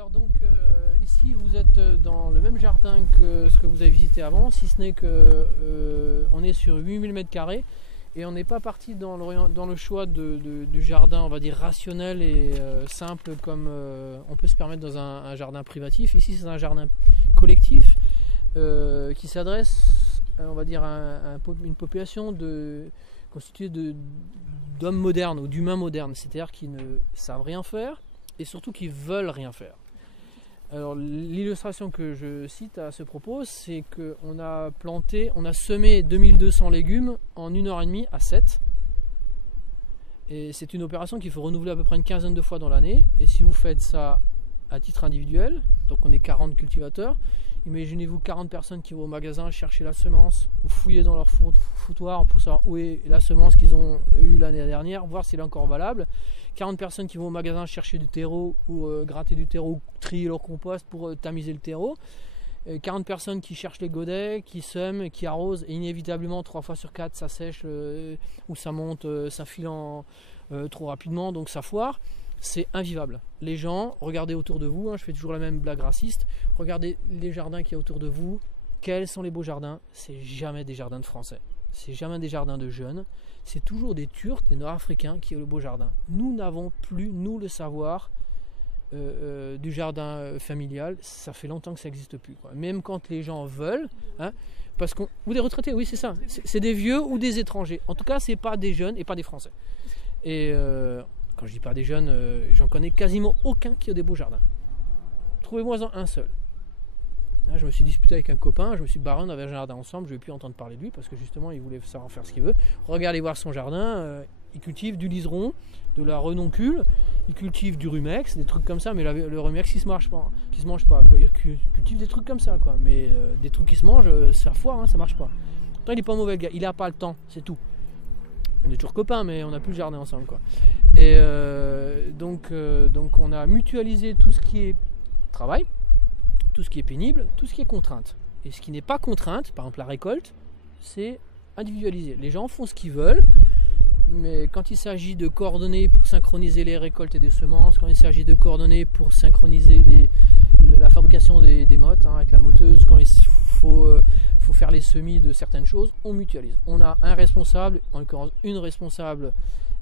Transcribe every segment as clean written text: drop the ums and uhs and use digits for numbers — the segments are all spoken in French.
Alors donc ici vous êtes dans le même jardin que ce que vous avez visité avant, si ce n'est que on est sur 8000 m² et on n'est pas parti dans le choix du jardin, on va dire rationnel et simple comme on peut se permettre dans un jardin privatif. Ici c'est un jardin collectif qui s'adresse, on va dire, à une population constituée d'hommes modernes ou d'humains modernes, c'est-à-dire qui ne savent rien faire et surtout qui veulent rien faire. Alors l'illustration que je cite à ce propos, c'est qu'on a semé 2200 légumes en 1h30 à 7. Et c'est une opération qu'il faut renouveler à peu près une quinzaine de fois dans l'année. Et si vous faites ça à titre individuel, donc on est 40 cultivateurs, imaginez-vous 40 personnes qui vont au magasin chercher la semence, ou fouiller dans leur foutoir pour savoir où est la semence qu'ils ont eue l'année dernière, voir si elle est encore valable. 40 personnes qui vont au magasin chercher du terreau ou gratter du terreau, ou trier leur compost pour tamiser le terreau. 40 personnes qui cherchent les godets, qui sèment, qui arrosent, et inévitablement 3 fois sur 4 ça sèche ou ça monte, ça file trop rapidement, donc ça foire. C'est invivable. Les gens, regardez autour de vous, je fais toujours la même blague raciste, regardez les jardins qu'il y a autour de vous. Quels sont les beaux jardins? C'est jamais des jardins de Français, c'est jamais des jardins de jeunes, c'est toujours des Turcs, des Nord-Africains qui ont le beau jardin. Nous n'avons plus, nous, le savoir du jardin familial. Ça fait longtemps que ça n'existe plus, quoi. Même quand les gens veulent, ou des retraités, oui c'est ça, c'est des vieux ou des étrangers. En tout cas, c'est pas des jeunes et pas des Français. Et quand je dis pas des jeunes, j'en connais quasiment aucun qui a des beaux jardins. Trouvez-moi un seul. Là, je me suis disputé avec un copain, je me suis barré, on avait un jardin ensemble, je n'ai plus entendre parler de lui parce que justement il voulait savoir faire ce qu'il veut. Regardez voir son jardin, il cultive du liseron, de la renoncule, il cultive du rumex, des trucs comme ça, mais le rumex il se mange pas, quoi. Il cultive des trucs comme ça, quoi. Mais des trucs qui se mangent, ça foire, ça marche pas. Pourtant, il est pas mauvais le gars, il a pas le temps, c'est tout. On est toujours copains, mais on n'a plus le jardin ensemble, quoi. Et donc on a mutualisé tout ce qui est travail, tout ce qui est pénible, tout ce qui est contrainte. Et ce qui n'est pas contrainte, par exemple la récolte, c'est individualisé. Les gens font ce qu'ils veulent, mais quand il s'agit de coordonner pour synchroniser les récoltes et des semences, quand il s'agit de coordonner pour synchroniser la fabrication des mottes avec la moteuse, quand il faut faire les semis de certaines choses, on mutualise. On a un responsable, en l'occurrence une responsable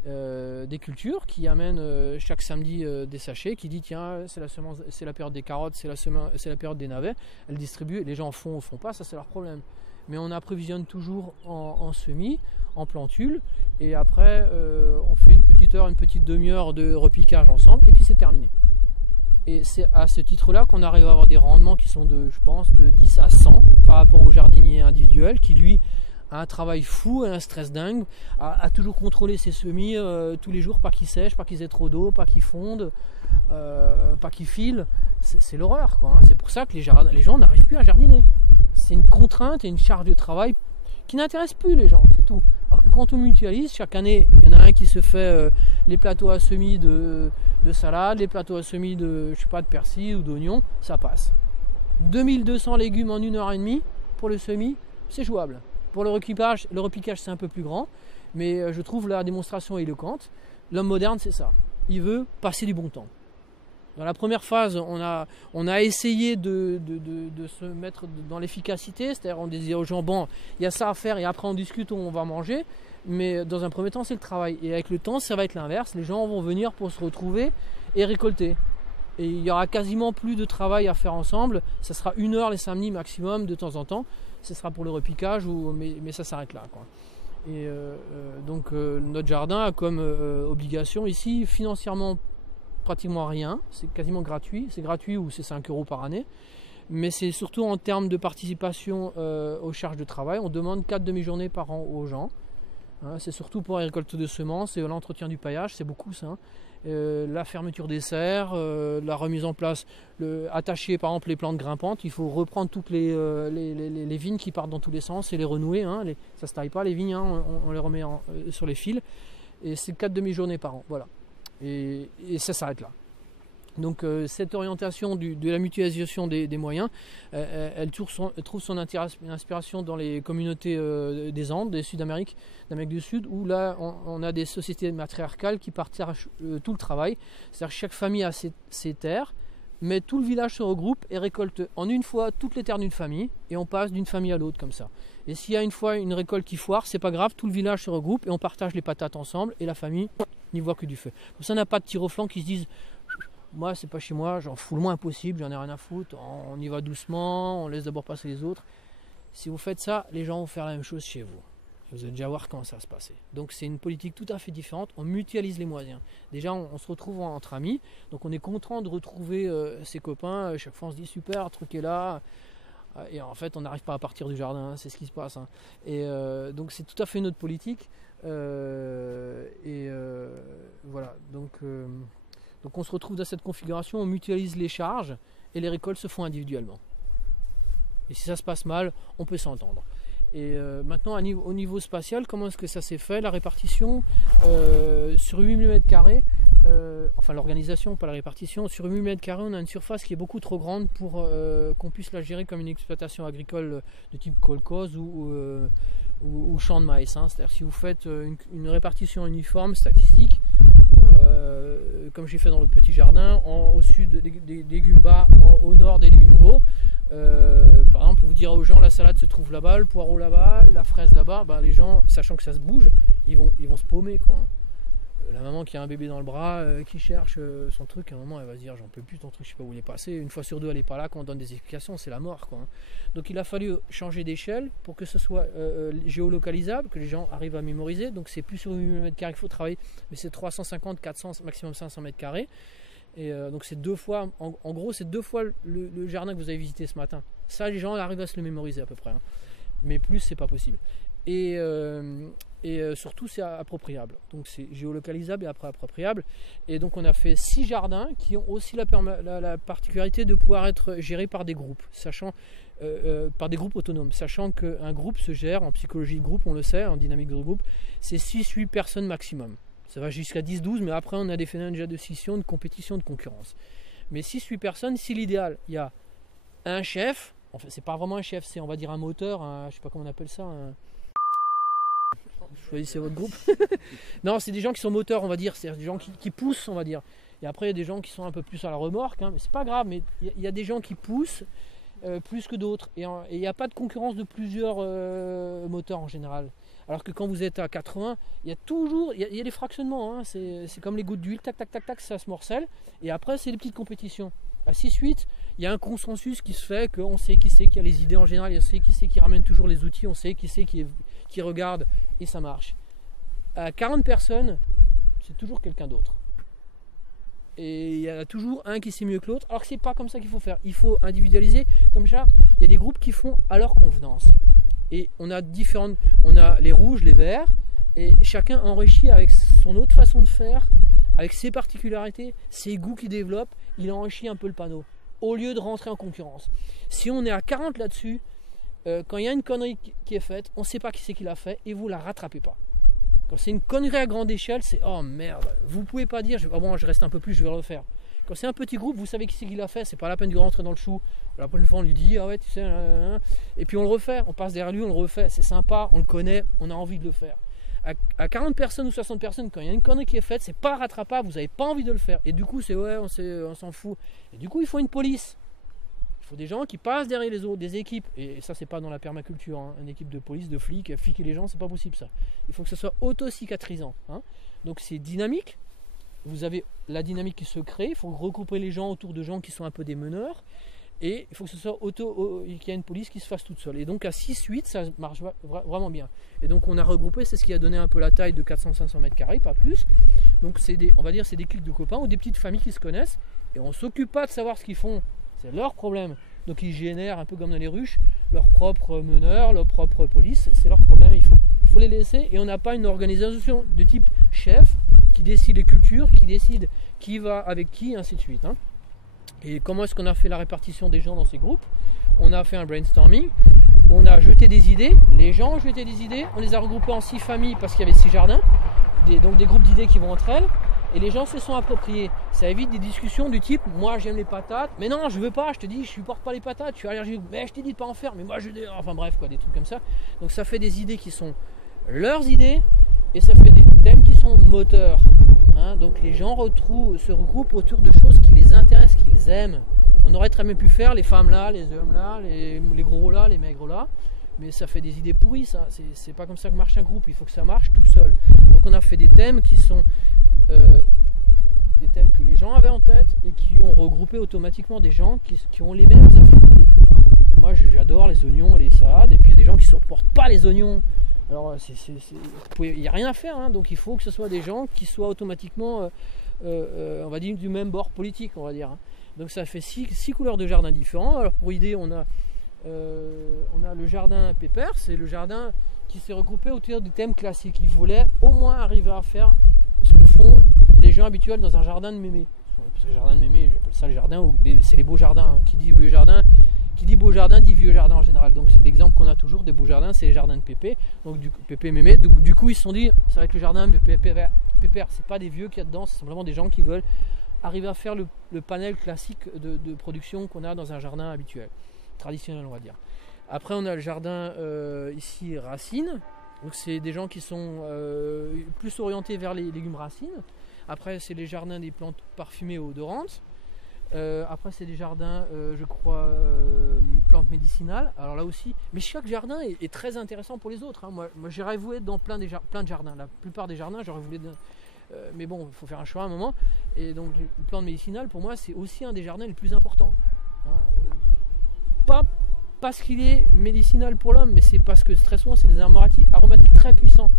des cultures, qui amène chaque samedi des sachets, qui dit tiens c'est la semence, c'est la période des carottes, c'est la période des navets, elle distribue, les gens font ou font pas, ça c'est leur problème. Mais on approvisionne toujours en semis, en plantules, et après on fait une petite heure, une petite demi-heure de repiquage ensemble, et puis c'est terminé. Et c'est à ce titre-là qu'on arrive à avoir des rendements qui sont je pense, de 10 à 100 par rapport au jardinier individuel qui lui a un travail fou, un stress dingue, à toujours contrôler ses semis tous les jours, pas qu'ils sèchent, pas qu'ils aient trop d'eau, pas qu'ils fondent, pas qu'ils filent. C'est l'horreur, quoi. C'est pour ça que les gens n'arrivent plus à jardiner. C'est une contrainte et une charge de travail qui n'intéresse plus les gens, c'est tout. Alors que quand on mutualise, chaque année, il y en a un qui se fait les plateaux à semis de salade, les plateaux à semis de persil ou d'oignon, ça passe. 2200 légumes en 1h30 pour le semis, c'est jouable. Pour le repiquage c'est un peu plus grand, mais je trouve la démonstration éloquente. L'homme moderne, c'est ça. Il veut passer du bon temps. Dans la première phase, on a essayé de se mettre dans l'efficacité, c'est-à-dire on disait aux gens, bon, il y a ça à faire et après on discute, on va manger, mais dans un premier temps, c'est le travail. Et avec le temps, ça va être l'inverse, les gens vont venir pour se retrouver et récolter. Et il y aura quasiment plus de travail à faire ensemble, ça sera 1 heure les samedis maximum de temps en temps, ce sera pour le repiquage, mais ça s'arrête là, quoi. Et donc notre jardin a comme obligation ici, financièrement, pratiquement rien, c'est quasiment gratuit, c'est gratuit ou c'est 5 € par année, mais c'est surtout en termes de participation aux charges de travail. On demande 4 demi-journées par an aux gens, c'est surtout pour la récolte de semences et l'entretien du paillage, c'est beaucoup ça, la fermeture des serres, la remise en place, attacher par exemple les plantes grimpantes, il faut reprendre toutes les vignes qui partent dans tous les sens et les renouer, ça se taille pas les vignes, on les remet sur les fils, et c'est 4 demi-journées par an, voilà. Et ça s'arrête là. Donc cette orientation de la mutualisation des moyens, elle trouve son inspiration dans les communautés des Andes, des Sud-Amérique, d'Amérique du Sud, où là on a des sociétés matriarcales qui partagent tout le travail. C'est-à-dire que chaque famille a ses terres, mais tout le village se regroupe et récolte en une fois toutes les terres d'une famille et on passe d'une famille à l'autre comme ça. Et s'il y a une fois une récolte qui foire, c'est pas grave, tout le village se regroupe et on partage les patates ensemble et la famille n'y voit que du feu. Comme ça, on n'a pas de tir au flanc qui se disent moi c'est pas chez moi, j'en fous le moins possible, j'en ai rien à foutre, on y va doucement, on laisse d'abord passer les autres. Si vous faites ça, les gens vont faire la même chose chez vous. Vous allez déjà voir comment ça va se passer. Donc c'est une politique tout à fait différente, on mutualise les moyens. Déjà on se retrouve entre amis, donc on est content de retrouver ses copains, chaque fois on se dit super, le truc est là, et en fait on n'arrive pas à partir du jardin, c'est ce qui se passe. Et donc c'est tout à fait notre politique, voilà, donc on se retrouve dans cette configuration, on mutualise les charges, et les récoltes se font individuellement. Et si ça se passe mal, on peut s'entendre. Et maintenant, au niveau spatial, comment est-ce que ça s'est fait? La répartition sur 8 000 m², enfin l'organisation, pas la répartition, sur 8 000 m², on a une surface qui est beaucoup trop grande pour qu'on puisse la gérer comme une exploitation agricole de type kolkhoz ou champ de maïs. C'est-à-dire si vous faites une répartition uniforme, statistique, comme j'ai fait dans le petit jardin, au sud des légumes bas, au nord des légumes hauts. Par exemple, vous direz aux gens la salade se trouve là-bas, le poireau là-bas, la fraise là-bas. Les gens, sachant que ça se bouge, ils vont se paumer, quoi. La maman qui a un bébé dans le bras, qui cherche son truc, à un moment elle va se dire j'en peux plus ton truc, je sais pas où il est passé. Une fois sur deux elle est pas là, quand on donne des explications c'est la mort, quoi. Donc il a fallu changer d'échelle pour que ce soit géolocalisable, que les gens arrivent à mémoriser. Donc c'est plus sur 8 000 m² qu'il faut travailler, mais c'est 350, 400, maximum 500 m². Et donc c'est deux fois, en gros c'est 2 fois le jardin que vous avez visité ce matin. Ça les gens arrivent à se le mémoriser à peu près, mais plus c'est pas possible. Et surtout c'est appropriable, donc c'est géolocalisable et après appropriable. Et donc on a fait 6 jardins qui ont aussi la particularité de pouvoir être gérés par des groupes, sachant par des groupes autonomes, sachant qu'un groupe se gère en psychologie de groupe, on le sait, en dynamique de groupe, c'est 6-8 personnes maximum. Ça va jusqu'à 10-12, mais après on a des phénomènes déjà de scission, de compétition, de concurrence. Mais 6-8 personnes, si l'idéal, il y a un chef, en fait c'est pas vraiment un chef, c'est on va dire un moteur, je sais pas comment on appelle ça, choisissez votre groupe. Non, c'est des gens qui sont moteurs, on va dire, c'est des gens qui poussent, on va dire. Et après il y a des gens qui sont un peu plus à la remorque, mais c'est pas grave, mais il y a des gens qui poussent plus que d'autres. Et il n'y a pas de concurrence de plusieurs moteurs en général. Alors que quand vous êtes à 80, il y a toujours, il y a des fractionnements, c'est comme les gouttes d'huile, tac tac tac tac, ça se morcelle. Et après c'est des petites compétitions. À 6-8, il y a un consensus qui se fait, qu'on sait qui c'est qui a les idées en général, on sait qui c'est qui ramène toujours les outils, on sait qui c'est qui regarde, et ça marche. À 40 personnes, c'est toujours quelqu'un d'autre. Et il y a toujours un qui sait mieux que l'autre, alors que c'est pas comme ça qu'il faut faire. Il faut individualiser, comme ça, il y a des groupes qui font à leur convenance. Et on a les rouges, les verts, et chacun enrichit avec son autre façon de faire, avec ses particularités, ses goûts qu'il développe, il enrichit un peu le panneau, au lieu de rentrer en concurrence. Si on est à 40 là-dessus, quand il y a une connerie qui est faite, on ne sait pas qui c'est qui l'a fait, et vous ne la rattrapez pas. Quand c'est une connerie à grande échelle, c'est oh merde, vous ne pouvez pas dire je reste un peu plus, je vais le refaire. Quand c'est un petit groupe, vous savez qui c'est qui l'a fait, c'est pas la peine de rentrer dans le chou. La prochaine fois on lui dit ah ouais tu sais, et puis on le refait, on passe derrière lui, on le refait, c'est sympa, on le connaît, on a envie de le faire. À 40 personnes ou 60 personnes, quand il y a une connerie qui est faite, c'est pas rattrapable, vous n'avez pas envie de le faire. Et du coup c'est ouais, on s'en fout. Et du coup il faut une police. Il faut des gens qui passent derrière les autres, des équipes. Et ça c'est pas dans la permaculture, une équipe de police, de flics, fliquer les gens, c'est pas possible ça. Il faut que ce soit auto-cicatrisant. Donc c'est dynamique. Vous avez la dynamique qui se crée, il faut regrouper les gens autour de gens qui sont un peu des meneurs, et il faut que ce soit qu'il y ait une police qui se fasse toute seule. Et donc à 6-8, ça marche vraiment bien. Et donc on a regroupé, c'est ce qui a donné un peu la taille de 400-500 m², pas plus. Donc on va dire c'est des clics de copains ou des petites familles qui se connaissent, et on ne s'occupe pas de savoir ce qu'ils font, c'est leur problème. Donc ils génèrent un peu comme dans les ruches, leur propre meneur, leur propre police, c'est leur problème, il faut les laisser. Et on n'a pas une organisation de type chef, qui décide les cultures, qui décide qui va avec qui, ainsi de suite. Et comment est-ce qu'on a fait la répartition des gens dans ces groupes? On a fait un brainstorming, on a jeté des idées, les gens ont jeté des idées, on les a regroupés en 6 familles parce qu'il y avait 6 jardins, donc des groupes d'idées qui vont entre elles, et les gens se sont appropriés. Ça évite des discussions du type moi j'aime les patates, mais non je veux pas, je te dis je supporte pas les patates, je suis allergique, mais je t'ai dit de pas en faire, mais moi je... Enfin bref quoi, des trucs comme ça. Donc ça fait des idées qui sont leurs idées, et ça fait des thèmes qui sont moteurs. hein. Donc les gens se regroupent autour de choses qui les intéressent, qu'ils aiment. On aurait très bien pu faire les femmes là, les hommes là, les gros là, les maigres là, mais ça fait des idées pourries, ça. C'est pas comme ça que marche un groupe, il faut que ça marche tout seul. Donc on a fait des thèmes qui sont des thèmes que les gens avaient en tête et qui ont regroupé automatiquement des gens qui ont les mêmes affinités que moi. Moi j'adore les oignons et les salades, et puis il y a des gens qui ne supportent pas les oignons. Alors il n'y a rien à faire, hein. Donc il faut que ce soit des gens qui soient automatiquement on va dire du même bord politique, on va dire, hein. Donc ça fait 6 couleurs de jardin différents. Alors pour idée, on a le jardin Pépère, c'est le jardin qui s'est regroupé autour du thème classique. Ils voulaient au moins arriver à faire ce que font les gens habituels dans un jardin de mémé. Parce que le jardin de mémé, j'appelle ça le jardin, c'est les beaux jardins, hein. Qui dit vieux jardin, qui dit beau jardin dit vieux jardin en général. Donc l'exemple qu'on a toujours des beaux jardins, c'est les jardins de Pépé. Donc du Pépé mémé. Du coup ils se sont dit, c'est avec le jardin Pépère, c'est pas des vieux qu'il y a dedans, c'est simplement des gens qui veulent arriver à faire le panel classique de production qu'on a dans un jardin habituel, traditionnel, on va dire. Après on a le jardin ici racines. Donc c'est des gens qui sont plus orientés vers les légumes racines. Après c'est les jardins des plantes parfumées et odorantes. Après c'est des jardins je crois plantes médicinales. Alors là aussi, mais chaque jardin est très intéressant pour les autres, hein. Moi j'aurais voulu être dans plein de jardins. La plupart des jardins j'aurais voulu mais bon, il faut faire un choix à un moment. Et donc les plantes médicinales pour moi c'est aussi un des jardins les plus importants, hein. Pas parce qu'il est médicinal pour l'homme, mais c'est parce que très souvent c'est des aromatiques très puissants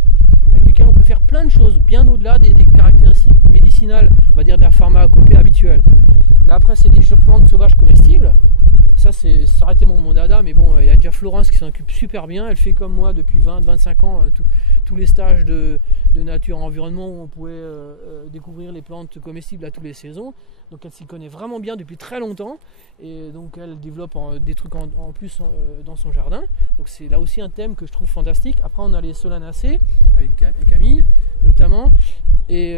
avec lesquels on peut faire plein de choses bien au-delà des caractéristiques médicinales, on va dire de la pharmacopée habituelle. Là après c'est des plantes sauvages comestibles. Ça aurait été mon dada, mais bon, il y a déjà Florence qui s'en occupe super bien. Elle fait comme moi depuis 20-25 ans tous les stages de nature environnement où on pouvait découvrir les plantes comestibles à toutes les saisons. Donc elle s'y connaît vraiment bien depuis très longtemps, et donc elle développe des trucs en plus dans son jardin. Donc c'est là aussi un thème que je trouve fantastique. Après on a les solanacées avec Camille notamment, et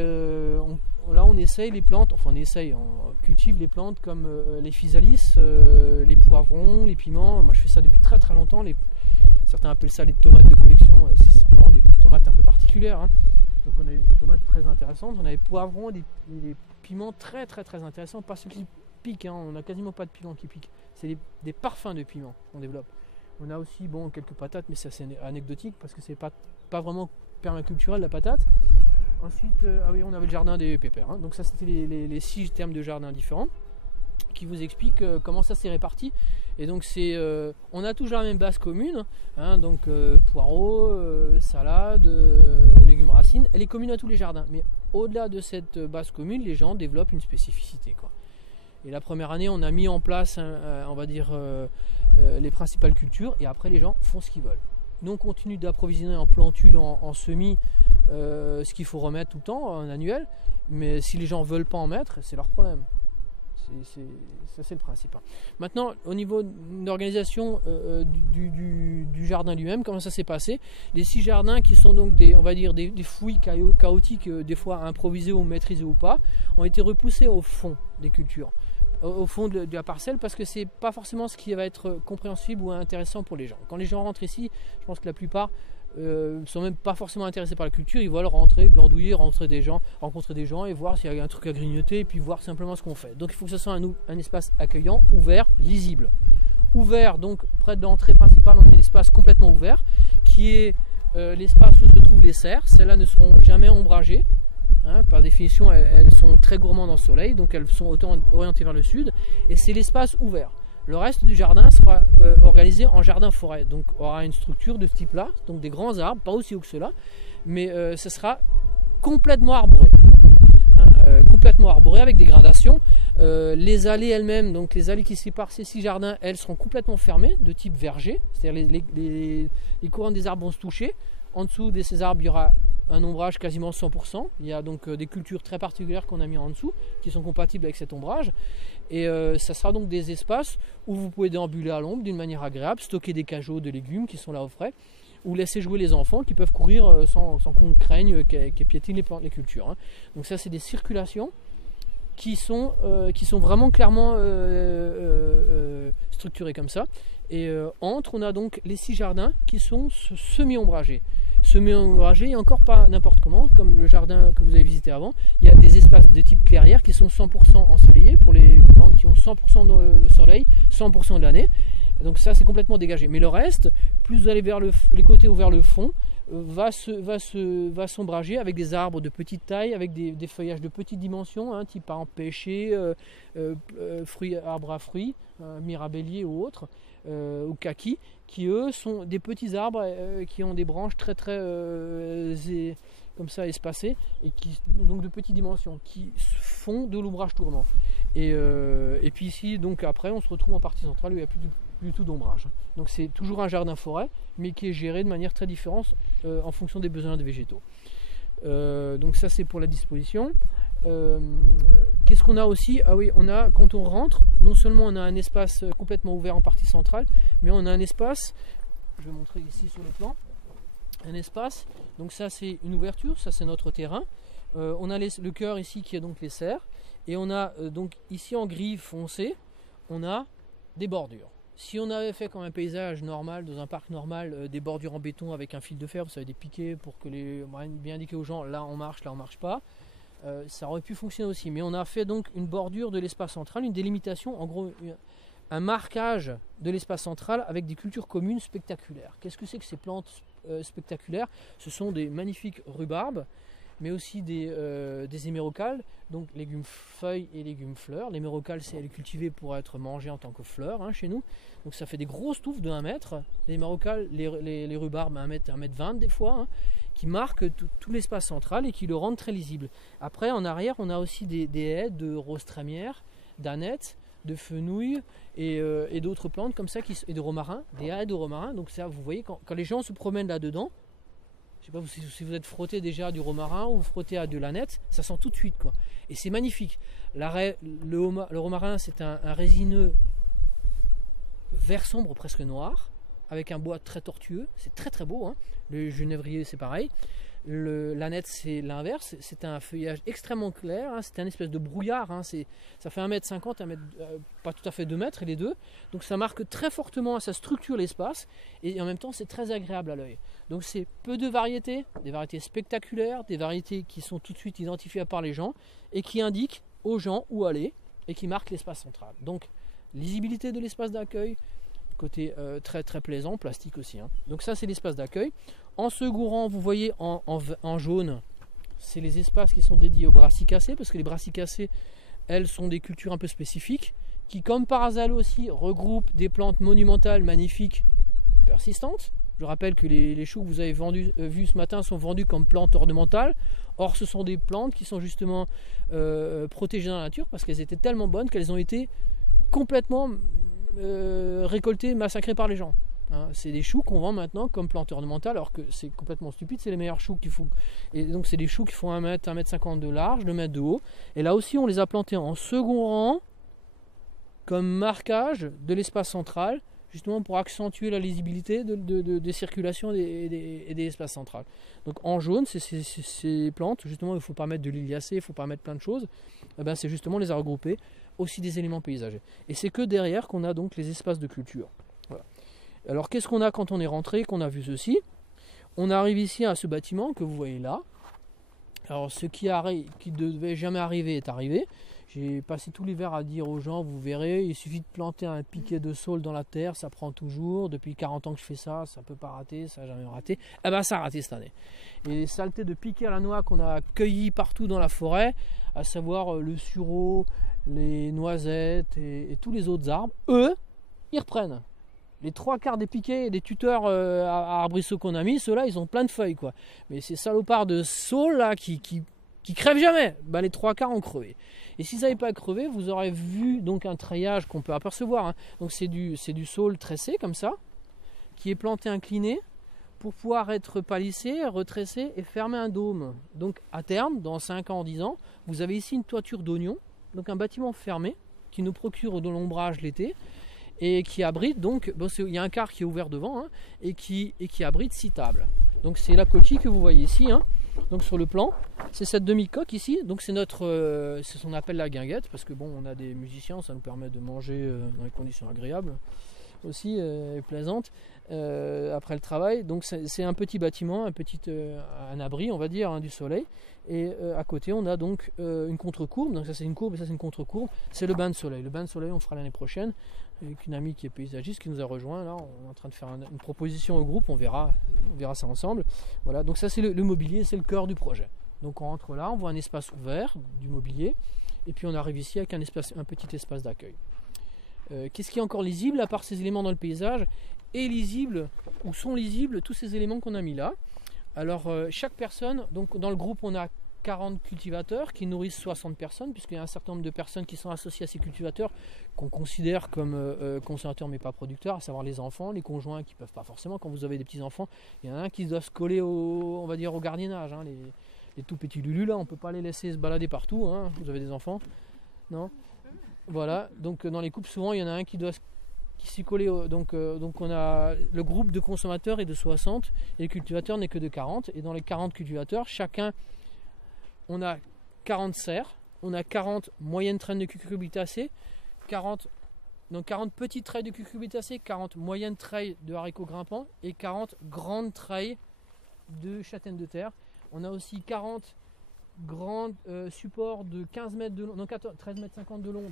là on essaye les plantes, enfin on cultive les plantes comme les physalis, les poivrons, les piments. Moi je fais ça depuis très très longtemps. Certains appellent ça les tomates de collection, c'est simplement des tomates un peu particulières, hein. Donc on a des tomates très intéressantes, on a des poivrons, des piments très très très intéressants, pas ceux qui piquent, hein. On n'a quasiment pas de piments qui piquent, c'est des parfums de piments qu'on développe. On a aussi quelques patates, mais c'est assez anecdotique parce que c'est pas vraiment permaculturel la patate. Ensuite, on avait le jardin des pépères, hein. Donc ça c'était les 6 termes de jardin différents qui vous expliquent comment ça s'est réparti. Et donc on a toujours la même base commune, hein. Donc poireaux, salade, légumes racines, elle est commune à tous les jardins. Mais au-delà de cette base commune, les gens développent une spécificité, quoi. Et la première année, on a mis en place, on va dire, les principales cultures, et après les gens font ce qu'ils veulent. Nous on continue d'approvisionner en plantules, en semis, ce qu'il faut remettre tout le temps, en annuel, mais si les gens ne veulent pas en mettre, c'est leur problème. Ça c'est le principe. Maintenant, au niveau de l'organisation du jardin lui-même, comment ça s'est passé? Les 6 jardins qui sont donc on va dire des fouilles chaotiques, des fois improvisées ou maîtrisées ou pas, ont été repoussés au fond des cultures, au fond de la parcelle, parce que c'est pas forcément ce qui va être compréhensible ou intéressant pour les gens. Quand les gens rentrent ici, je pense que la plupart sont même pas forcément intéressés par la culture. Ils veulent rentrer, glandouiller, rencontrer des gens et voir s'il y a un truc à grignoter, et puis voir simplement ce qu'on fait. Donc il faut que ce soit un espace accueillant, ouvert, lisible. Ouvert, donc près de l'entrée principale, on a un espace complètement ouvert qui est l'espace où se trouvent les serres. Celles-là ne seront jamais ombragées, hein. Par définition, elles sont très gourmandes en soleil, donc elles sont autant orientées vers le sud, et c'est l'espace ouvert. Le reste du jardin sera organisé en jardin-forêt, donc aura une structure de ce type-là, donc des grands arbres, pas aussi haut que ceux-là, mais ce sera complètement arboré, hein, complètement arboré avec des gradations. Les allées elles-mêmes, donc les allées qui séparent ces 6 jardins, elles seront complètement fermées, de type verger, c'est-à-dire les couronnes des arbres vont se toucher. En dessous de ces arbres, il y aura un ombrage quasiment 100%. Il y a donc des cultures très particulières qu'on a mis en dessous qui sont compatibles avec cet ombrage, et ça sera donc des espaces où vous pouvez déambuler à l'ombre d'une manière agréable, stocker des cajots de légumes qui sont là au frais, ou laisser jouer les enfants qui peuvent courir sans qu'on craigne qu'elles piétinent les cultures, hein. Donc ça c'est des circulations qui sont vraiment clairement structurées comme ça. Et entre, on a donc les 6 jardins qui sont semi-ombragés. Semi-ombragé et encore pas n'importe comment, comme le jardin que vous avez visité avant. Il y a des espaces de type clairière qui sont 100% ensoleillés pour les plantes qui ont 100% de soleil 100% de l'année. Donc ça c'est complètement dégagé. Mais le reste, plus vous allez vers les côtés ou vers le fond, va s'ombrager avec des arbres de petite taille, avec des feuillages de petite dimension, hein, type par exemple pêcher, arbres à fruits, mirabellier ou autres, ou kaki, qui eux sont des petits arbres qui ont des branches très comme ça espacées et qui donc de petites dimensions, qui font de l'ombrage tournant. Et puis ici donc après on se retrouve en partie centrale où il n'y a plus du tout d'ombrage. Donc c'est toujours un jardin forêt, mais qui est géré de manière très différente en fonction des besoins des végétaux. Donc ça c'est pour la disposition. Qu'est-ce qu'on a aussi? Ah oui, quand on rentre, non seulement on a un espace complètement ouvert en partie centrale, mais on a un espace, je vais montrer ici sur le plan, un espace, donc ça c'est une ouverture, ça c'est notre terrain. On a le cœur ici qui est donc les serres, et on a donc ici en gris foncé, on a des bordures. Si on avait fait comme un paysage normal, dans un parc normal, des bordures en béton avec un fil de fer, vous savez, des piquets pour que bien indiquer aux gens, là on marche pas, ça aurait pu fonctionner aussi. Mais on a fait donc une bordure de l'espace central, une délimitation, en gros un marquage de l'espace central avec des cultures communes spectaculaires. Qu'est-ce que c'est que ces plantes spectaculaires? Ce sont des magnifiques rhubarbes, mais aussi des hémérocalles, donc légumes feuilles et légumes fleurs. L'hémérocale, elle est cultivée pour être mangée en tant que fleur chez nous. Donc ça fait des grosses touffes de 1 mètre. Les hémérocalles, les rhubarbes 1 mètre, 1 mètre 20 des fois, qui marquent tout l'espace central et qui le rendent très lisible. Après, en arrière, on a aussi des haies de rose trémière, d'aneth, de fenouil et d'autres plantes comme ça, et de romarin, des haies de romarin. Donc ça, vous voyez, quand les gens se promènent là-dedans, je sais pas si vous êtes frotté déjà à du romarin ou frotté à de l'aneth, ça sent tout de suite quoi. Et c'est magnifique. Le romarin, c'est un résineux vert sombre, presque noir, avec un bois très tortueux. C'est très très beau. Le genévrier, c'est pareil. L'aneth, c'est l'inverse. C'est un feuillage extrêmement clair. C'est un espèce de brouillard. Ça fait 1,50 m, pas tout à fait 2 mètres, les deux. Donc ça marque très fortement, ça structure l'espace. Et en même temps, c'est très agréable à l'œil. Donc c'est peu de variétés, des variétés spectaculaires, des variétés qui sont tout de suite identifiées par les gens et qui indiquent aux gens où aller et qui marquent l'espace central. Donc lisibilité de l'espace d'accueil, côté très très plaisant, plastique aussi. Donc ça c'est l'espace d'accueil. En second rang, vous voyez en jaune, c'est les espaces qui sont dédiés aux brassicacées, parce que les brassicacées, elles sont des cultures un peu spécifiques, qui comme par hasard aussi regroupent des plantes monumentales, magnifiques, persistantes. Je rappelle que les choux que vous avez vus ce matin sont vendus comme plantes ornementales. Or ce sont des plantes qui sont justement protégées dans la nature, parce qu'elles étaient tellement bonnes qu'elles ont été complètement récoltés, massacrés par les gens. C'est des choux qu'on vend maintenant comme plantes ornementales, alors que c'est complètement stupide. C'est les meilleurs choux qu'il faut. Et donc c'est des choux qui font 1 mètre, 1 mètre 50 de large, 2 mètres de haut. Et là aussi on les a plantés en second rang comme marquage de l'espace central, justement pour accentuer la lisibilité des circulations et des espaces centrales. Donc en jaune, c'est ces plantes, justement il ne faut pas mettre de liliacées, il ne faut pas mettre plein de choses. C'est justement les a regroupés, aussi des éléments paysagers. Et c'est que derrière qu'on a donc les espaces de culture. Voilà. Alors qu'est-ce qu'on a quand on est rentré, qu'on a vu ceci? On arrive ici à ce bâtiment que vous voyez là. Alors ce qui ne devait jamais arriver est arrivé. J'ai passé tout l'hiver à dire aux gens, vous verrez, il suffit de planter un piquet de saule dans la terre, ça prend toujours. Depuis 40 ans que je fais ça, ça ne peut pas rater, ça n'a jamais raté. Ça a raté cette année. Et les saletés de piquets à la noix qu'on a cueillis partout dans la forêt, à savoir le sureau, les noisettes et tous les autres arbres, eux, ils reprennent. Les 3/4 des piquets et des tuteurs à arbrisseaux qu'on a mis, ceux-là, ils ont plein de feuilles, quoi. Mais ces salopards de saule là qui crèvent jamais, les 3/4 ont crevé. Et si ça n'avait pas crevé, vous aurez vu donc un treillage qu'on peut apercevoir. Donc c'est du saule tressé comme ça, qui est planté incliné pour pouvoir être palissé, retressé et fermer un dôme. Donc à terme, dans 5 ans, 10 ans, vous avez ici une toiture d'oignon, donc un bâtiment fermé qui nous procure de l'ombrage l'été et qui abrite donc, il y a un quart qui est ouvert devant et qui abrite 6 tables. Donc c'est la coquille que vous voyez ici. Donc sur le plan, c'est cette demi-coque ici. Donc c'est c'est ce qu'on appelle la guinguette, parce que on a des musiciens, ça nous permet de manger dans des conditions agréables. aussi, elle plaisante après le travail. Donc c'est un petit bâtiment, un abri, on va dire, hein, du soleil. Et à côté, on a donc une contre-courbe. Donc ça c'est une courbe et ça c'est une contre-courbe. C'est le bain de soleil. Le bain de soleil, on fera l'année prochaine avec une amie qui est paysagiste qui nous a rejoint. Là, on est en train de faire une proposition au groupe. On verra ça ensemble. Voilà. Donc ça c'est le mobilier, c'est le cœur du projet. Donc on rentre là, on voit un espace ouvert du mobilier. Et puis on arrive ici avec un petit espace d'accueil. Qu'est-ce qui est encore lisible à part ces éléments dans le paysage? Est lisible ou sont lisibles tous ces éléments qu'on a mis là. Alors chaque personne, donc dans le groupe on a 40 cultivateurs qui nourrissent 60 personnes, puisqu'il y a un certain nombre de personnes qui sont associées à ces cultivateurs qu'on considère comme consommateurs mais pas producteurs, à savoir les enfants, les conjoints qui ne peuvent pas forcément. Quand vous avez des petits enfants, il y en a un qui doit se coller on va dire au gardiennage, hein, les tout petits lulus là, on ne peut pas les laisser se balader partout, hein. Vous avez des enfants? Non? Voilà, donc dans les couples souvent il y en a un qui s'y coller, donc on a le groupe de consommateurs est de 60 et le cultivateur n'est que de 40, et dans les 40 cultivateurs, chacun on a 40 serres, on a 40 moyennes traînes de cucurbitacées, 40 petites treilles de cucurbitacées, 40 moyennes treilles de haricots grimpants et 40 grandes treilles de châtaignes de terre. On a aussi 40 grands supports de 15 mètres de long, non 13 mètres 50 de long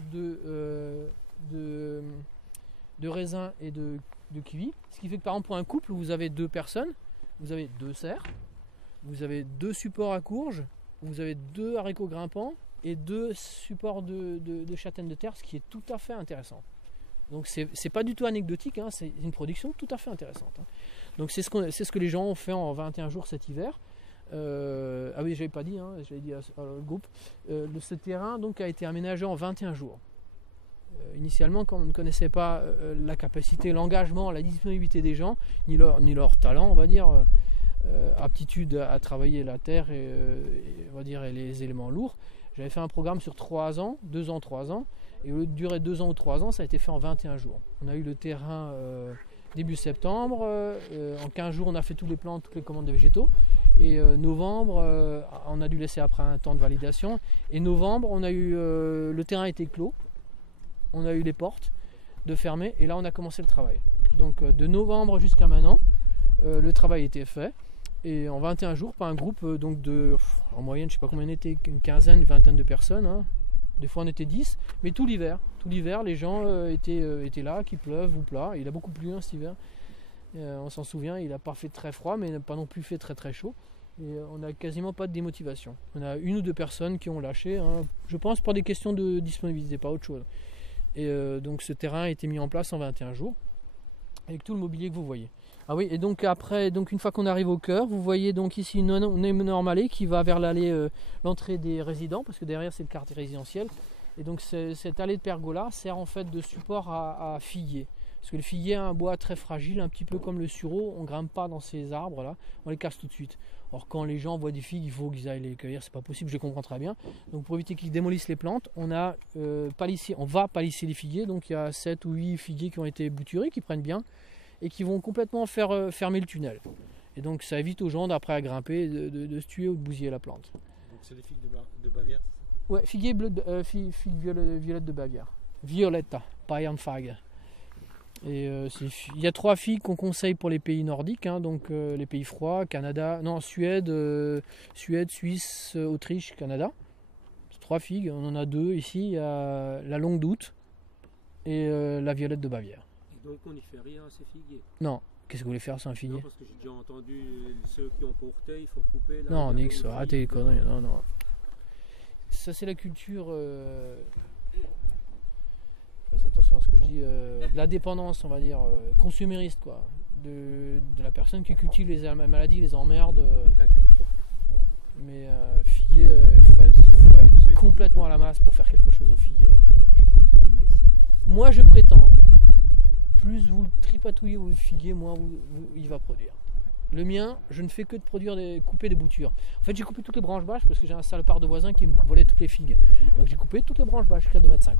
de raisins et de kiwis. Ce qui fait que par exemple pour un couple, vous avez 2 personnes, vous avez 2 serres, vous avez 2 supports à courge, vous avez 2 haricots grimpants et 2 supports de châtaignes de terre, ce qui est tout à fait intéressant. Donc c'est pas du tout anecdotique, hein, c'est une production tout à fait intéressante. Hein. Donc c'est ce que les gens ont fait en 21 jours cet hiver. Ah oui, j'avais pas dit, hein, j'avais dit au groupe. Ce terrain donc a été aménagé en 21 jours. Initialement, quand on ne connaissait pas la capacité, l'engagement, la disponibilité des gens, ni leur talent, on va dire, aptitude à travailler la terre et on va dire et les éléments lourds, j'avais fait un programme sur 3 ans, 2 ans, 3 ans, et au lieu de durer 2 ans ou 3 ans, ça a été fait en 21 jours. On a eu le terrain début septembre, en 15 jours on a fait tous les plans, toutes les commandes de végétaux, et novembre on a dû laisser après un temps de validation, et novembre on a eu le terrain était clos, on a eu les portes de fermer, et là on a commencé le travail. Donc de novembre jusqu'à maintenant, le travail était fait, et en 21 jours par un groupe donc en moyenne je sais pas combien on était, une quinzaine, une vingtaine de personnes, hein. Des fois on était 10, mais tout l'hiver les gens étaient là, qu'il pleuve ou plat. Il a beaucoup plu cet hiver, on s'en souvient, il n'a pas fait très froid mais il n'a pas non plus fait très très chaud, et on n'a quasiment pas de démotivation. On a 1 ou 2 personnes qui ont lâché, hein, je pense pour des questions de disponibilité, pas autre chose. Et donc ce terrain a été mis en place en 21 jours avec tout le mobilier que vous voyez. Ah oui, et donc après, donc une fois qu'on arrive au cœur, vous voyez donc ici une énorme allée qui va vers l'entrée des résidents, parce que derrière c'est le quartier résidentiel. Et donc cette allée de pergola sert en fait de support à figuier. Parce que le figuier a un bois très fragile, un petit peu comme le sureau, on ne grimpe pas dans ces arbres là, on les casse tout de suite. Or quand les gens voient des figues, il faut qu'ils aillent les cueillir, c'est pas possible, je comprends très bien. Donc pour éviter qu'ils démolissent les plantes, on va palisser les figuiers, donc il y a 7 ou 8 figuiers qui ont été bouturés, qui prennent bien, et qui vont complètement faire fermer le tunnel. Et donc ça évite aux gens d'après à grimper, de se tuer ou de bousiller la plante. Donc c'est les figues de Bavière, c'est ça? Ouais, figuier bleu, figue violette de Bavière. Violetta, Bayernfeige. Et il y a 3 figues qu'on conseille pour les pays nordiques, hein, donc les pays froids, Suède, Suisse, Autriche, Canada. 3 figues, on en a 2 ici, il y a la longue d'août et la violette de Bavière. Et donc on n'y fait rien à ces figuiers? Non, qu'est-ce que vous voulez faire sans un figuier? Non, parce que j'ai déjà entendu ceux qui ont porté, il faut couper là. Non, nix, arrêtez les conneries, non. Ça c'est la culture... Faites attention à ce que je dis, de la dépendance, on va dire, consumériste, quoi, de la personne qui cultive les maladies, les emmerdes. Voilà. Mais figuier, faut être complètement à la masse pour faire quelque chose au figuier. Ouais. Okay. Et le vigne aussi. Moi je prétends, plus vous le tripatouillez au figuier, moins il va produire. Le mien, je ne fais que de couper des boutures. En fait, j'ai coupé toutes les branches bâches parce que j'ai un salopard de voisin qui me volait toutes les figues. Donc j'ai coupé toutes les branches bâches jusqu'à 2,50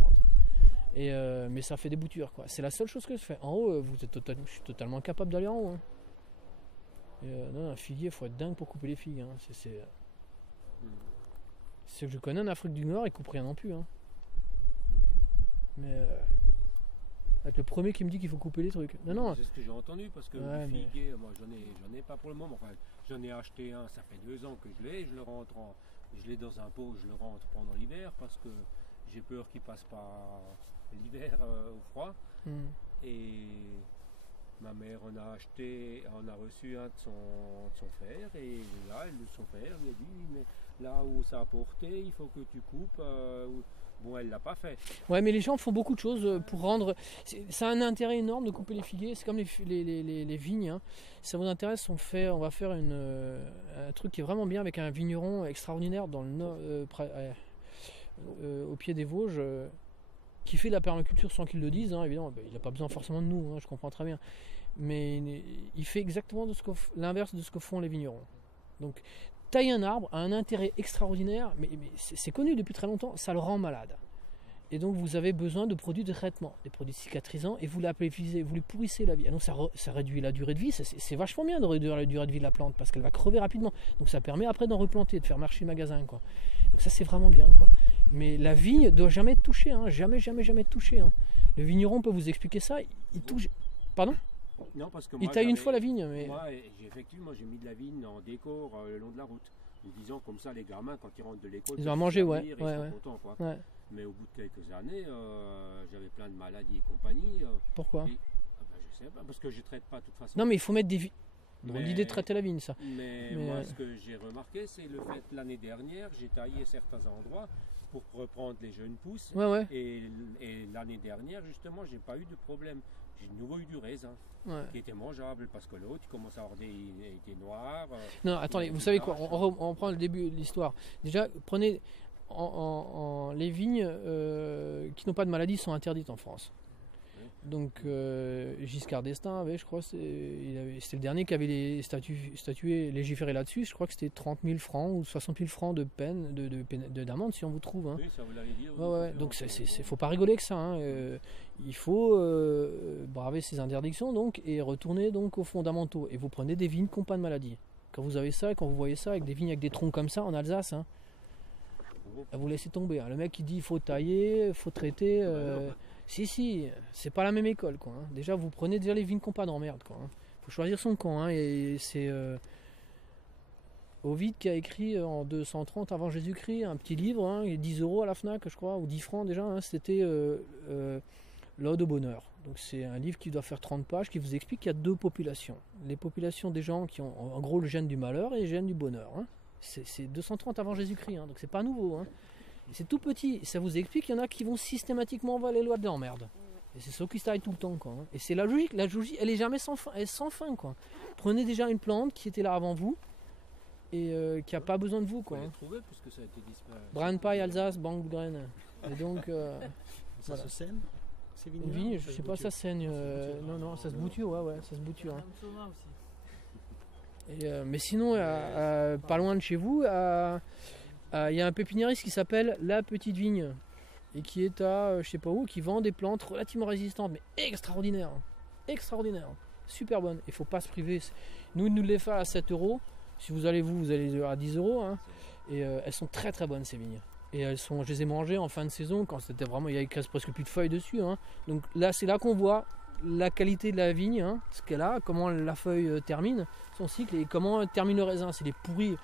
m. Mais ça fait des boutures, quoi. C'est la seule chose que je fais. En haut, je suis totalement incapable d'aller en haut. Hein. Non, un figuier, il faut être dingue pour couper les figues. Hein. Ceux que je connais en Afrique du Nord, ils coupent rien non plus. Hein. Okay. Mais Être le premier qui me dit qu'il faut couper les trucs. Non. C'est ce que j'ai entendu parce que Ouais, le mais- figuier, moi j'en ai pas pour le moment. Enfin, j'en ai acheté un, ça fait 2 ans que je l'ai dans un pot, je le rentre pendant l'hiver parce que j'ai peur qu'il passe pas l'hiver au froid. Hmm. Et ma mère on a reçu un de son père et là, son père lui a dit mais là où ça a porté, il faut que tu coupes. Bon, elle l'a pas fait. Ouais, mais les gens font beaucoup de choses pour rendre. Ça a un intérêt énorme de couper les figuiers. C'est comme les vignes. Hein. Si ça vous intéresse, on va faire un truc qui est vraiment bien avec un vigneron extraordinaire dans le nord, au pied des Vosges, qui fait de la permaculture sans qu'ils le disent. Hein, évidemment, il n'a pas besoin forcément de nous. Hein, je comprends très bien. Mais il fait exactement l'inverse de ce que font les vignerons. Donc, tailler un arbre a un intérêt extraordinaire, mais c'est connu depuis très longtemps, ça le rend malade. Et donc vous avez besoin de produits de traitement, des produits cicatrisants, et vous vous les pourrissez la vie. Et donc ça réduit la durée de vie, c'est vachement bien de réduire la durée de vie de la plante, parce qu'elle va crever rapidement. Donc ça permet après d'en replanter, de faire marcher le magasin. Quoi. Donc ça c'est vraiment bien. Quoi. Mais la vigne ne doit jamais être touchée, hein, jamais être touchée. Hein. Le vigneron peut vous expliquer ça, il touche... Pardon ? Non, parce que Il taille une fois la vigne. Mais... Moi, effectivement, j'ai mis de la vigne en décor le long de la route. En disant comme ça, les gamins, quand ils rentrent de l'école, ils ont à manger, ouais. Ils sont contents. Quoi. Ouais. Mais au bout de quelques années, j'avais plein de maladies et compagnie. Pourquoi je sais pas, parce que je ne traite pas de toute façon. Non, mais il faut mettre des vignes. L'idée de traiter la vigne, ça. Mais moi, ce que j'ai remarqué, c'est le fait que l'année dernière, j'ai taillé certains endroits pour reprendre les jeunes pousses. Ouais. Et l'année dernière, justement, j'ai pas eu de problème. J'ai de nouveau eu du raisin qui était mangeable parce que l'autre, il commence à avoir il était noir. Non, attendez, vous savez quoi, on prend le début de l'histoire. Déjà, prenez les vignes qui n'ont pas de maladie sont interdites en France. Donc Giscard d'Estaing avait, je crois, c'était le dernier qui avait légiféré là-dessus. Je crois que c'était 30 000 francs ou 60 000 francs de peine, d'amende si on vous trouve. Hein. Oui, ça vous l'avez dit. Ouais. Donc faut pas rigoler que ça. Hein. Il faut braver ces interdictions donc et retourner donc aux fondamentaux. Et vous prenez des vignes qui n'ont pas de maladie. Quand vous avez ça, quand vous voyez ça avec des vignes avec des troncs comme ça en Alsace, hein, vous laissez tomber. Hein. Le mec qui dit il faut tailler, il faut traiter. Si, c'est pas la même école quoi. Hein. Déjà vous prenez les vignes qui n'ont pas d'emmerde quoi. Hein. Faut choisir son camp. Hein. Et c'est Ovide qui a écrit en 230 avant Jésus-Christ un petit livre, hein, 10 € à la Fnac je crois, ou 10 francs déjà. Hein. C'était l'Ode au bonheur. Donc c'est un livre qui doit faire 30 pages qui vous explique qu'il y a deux populations. Les populations des gens qui ont en gros le gène du malheur et le gène du bonheur. Hein. C'est 230 avant Jésus-Christ, hein, donc c'est pas nouveau. Hein. C'est tout petit, ça vous explique qu'il y en a qui vont systématiquement envers les lois de l'emmerde. Et c'est ça qui se taille tout le temps. Quoi, hein. Et c'est la logique elle est jamais sans fin, elle est sans fin. Quoi. Prenez déjà une plante qui était là avant vous et qui n'a pas besoin de vous. Quoi, hein. Trouver, puisque ça a été disparu. Brandpaille, Alsace, Banggraine. Et donc... ça se saigne ces vignes? Une vigne, je sais pas, ça saigne. Non, ça se bouture, ouais, ça se bouture. Hein. Et, mais sinon, pas loin de chez vous, il y a un pépiniériste qui s'appelle La Petite Vigne et qui est à je sais pas où, qui vend des plantes relativement résistantes, mais extraordinaires. Extraordinaires. Super bonnes. Il faut pas se priver. Nous les fait à 7 €. Si vous allez à 10 €. Hein. Et elles sont très très bonnes ces vignes. Et je les ai mangées en fin de saison quand c'était vraiment, il y avait presque plus de feuilles dessus. Hein. Donc là, c'est là qu'on voit la qualité de la vigne, hein, ce qu'elle a, comment la feuille termine son cycle et comment termine le raisin. C'est des pourris,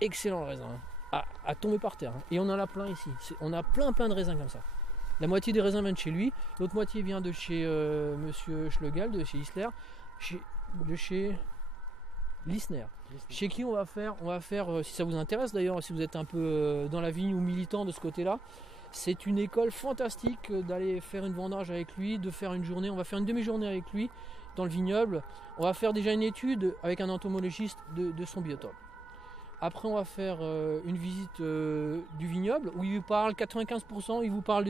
excellents raisins, hein, à tomber par terre. Hein. Et on en a plein ici. On a plein de raisins comme ça. La moitié des raisins vient de chez lui, l'autre moitié vient de chez Monsieur Schlegel, de chez Isler, de chez Lissner. Chez qui on va faire, si ça vous intéresse d'ailleurs, si vous êtes un peu dans la vigne ou militant de ce côté-là, c'est une école fantastique d'aller faire une vendange avec lui, de faire une journée, on va faire une demi-journée avec lui dans le vignoble. On va faire déjà une étude avec un entomologiste de son biotope. Après on va faire une visite du vignoble où il vous parle 95%, il vous parle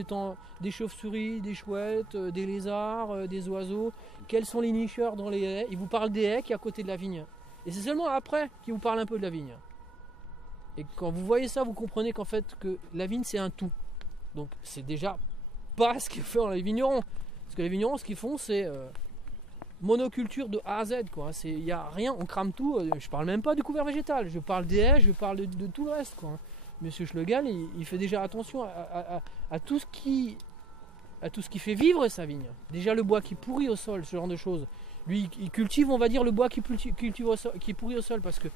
des chauves-souris, des chouettes, des lézards, des oiseaux, quels sont les nicheurs dans les haies, il vous parle des haies qui est à côté de la vigne. Et c'est seulement après qu'il vous parle un peu de la vigne. Et quand vous voyez ça, vous comprenez qu'en fait que la vigne c'est un tout. Donc c'est déjà pas ce qu'ils font les vignerons. Parce que les vignerons, ce qu'ils font, c'est monoculture de A à Z. Il n'y a rien, on crame tout. Je parle même pas du couvert végétal. Je parle des haies, je parle de tout le reste. Quoi. Monsieur Schlegel, il fait déjà attention à tout ce qui à tout ce qui fait vivre sa vigne. Déjà le bois qui pourrit au sol, ce genre de choses. Lui, il cultive, on va dire, le bois qui pourrit au sol, parce que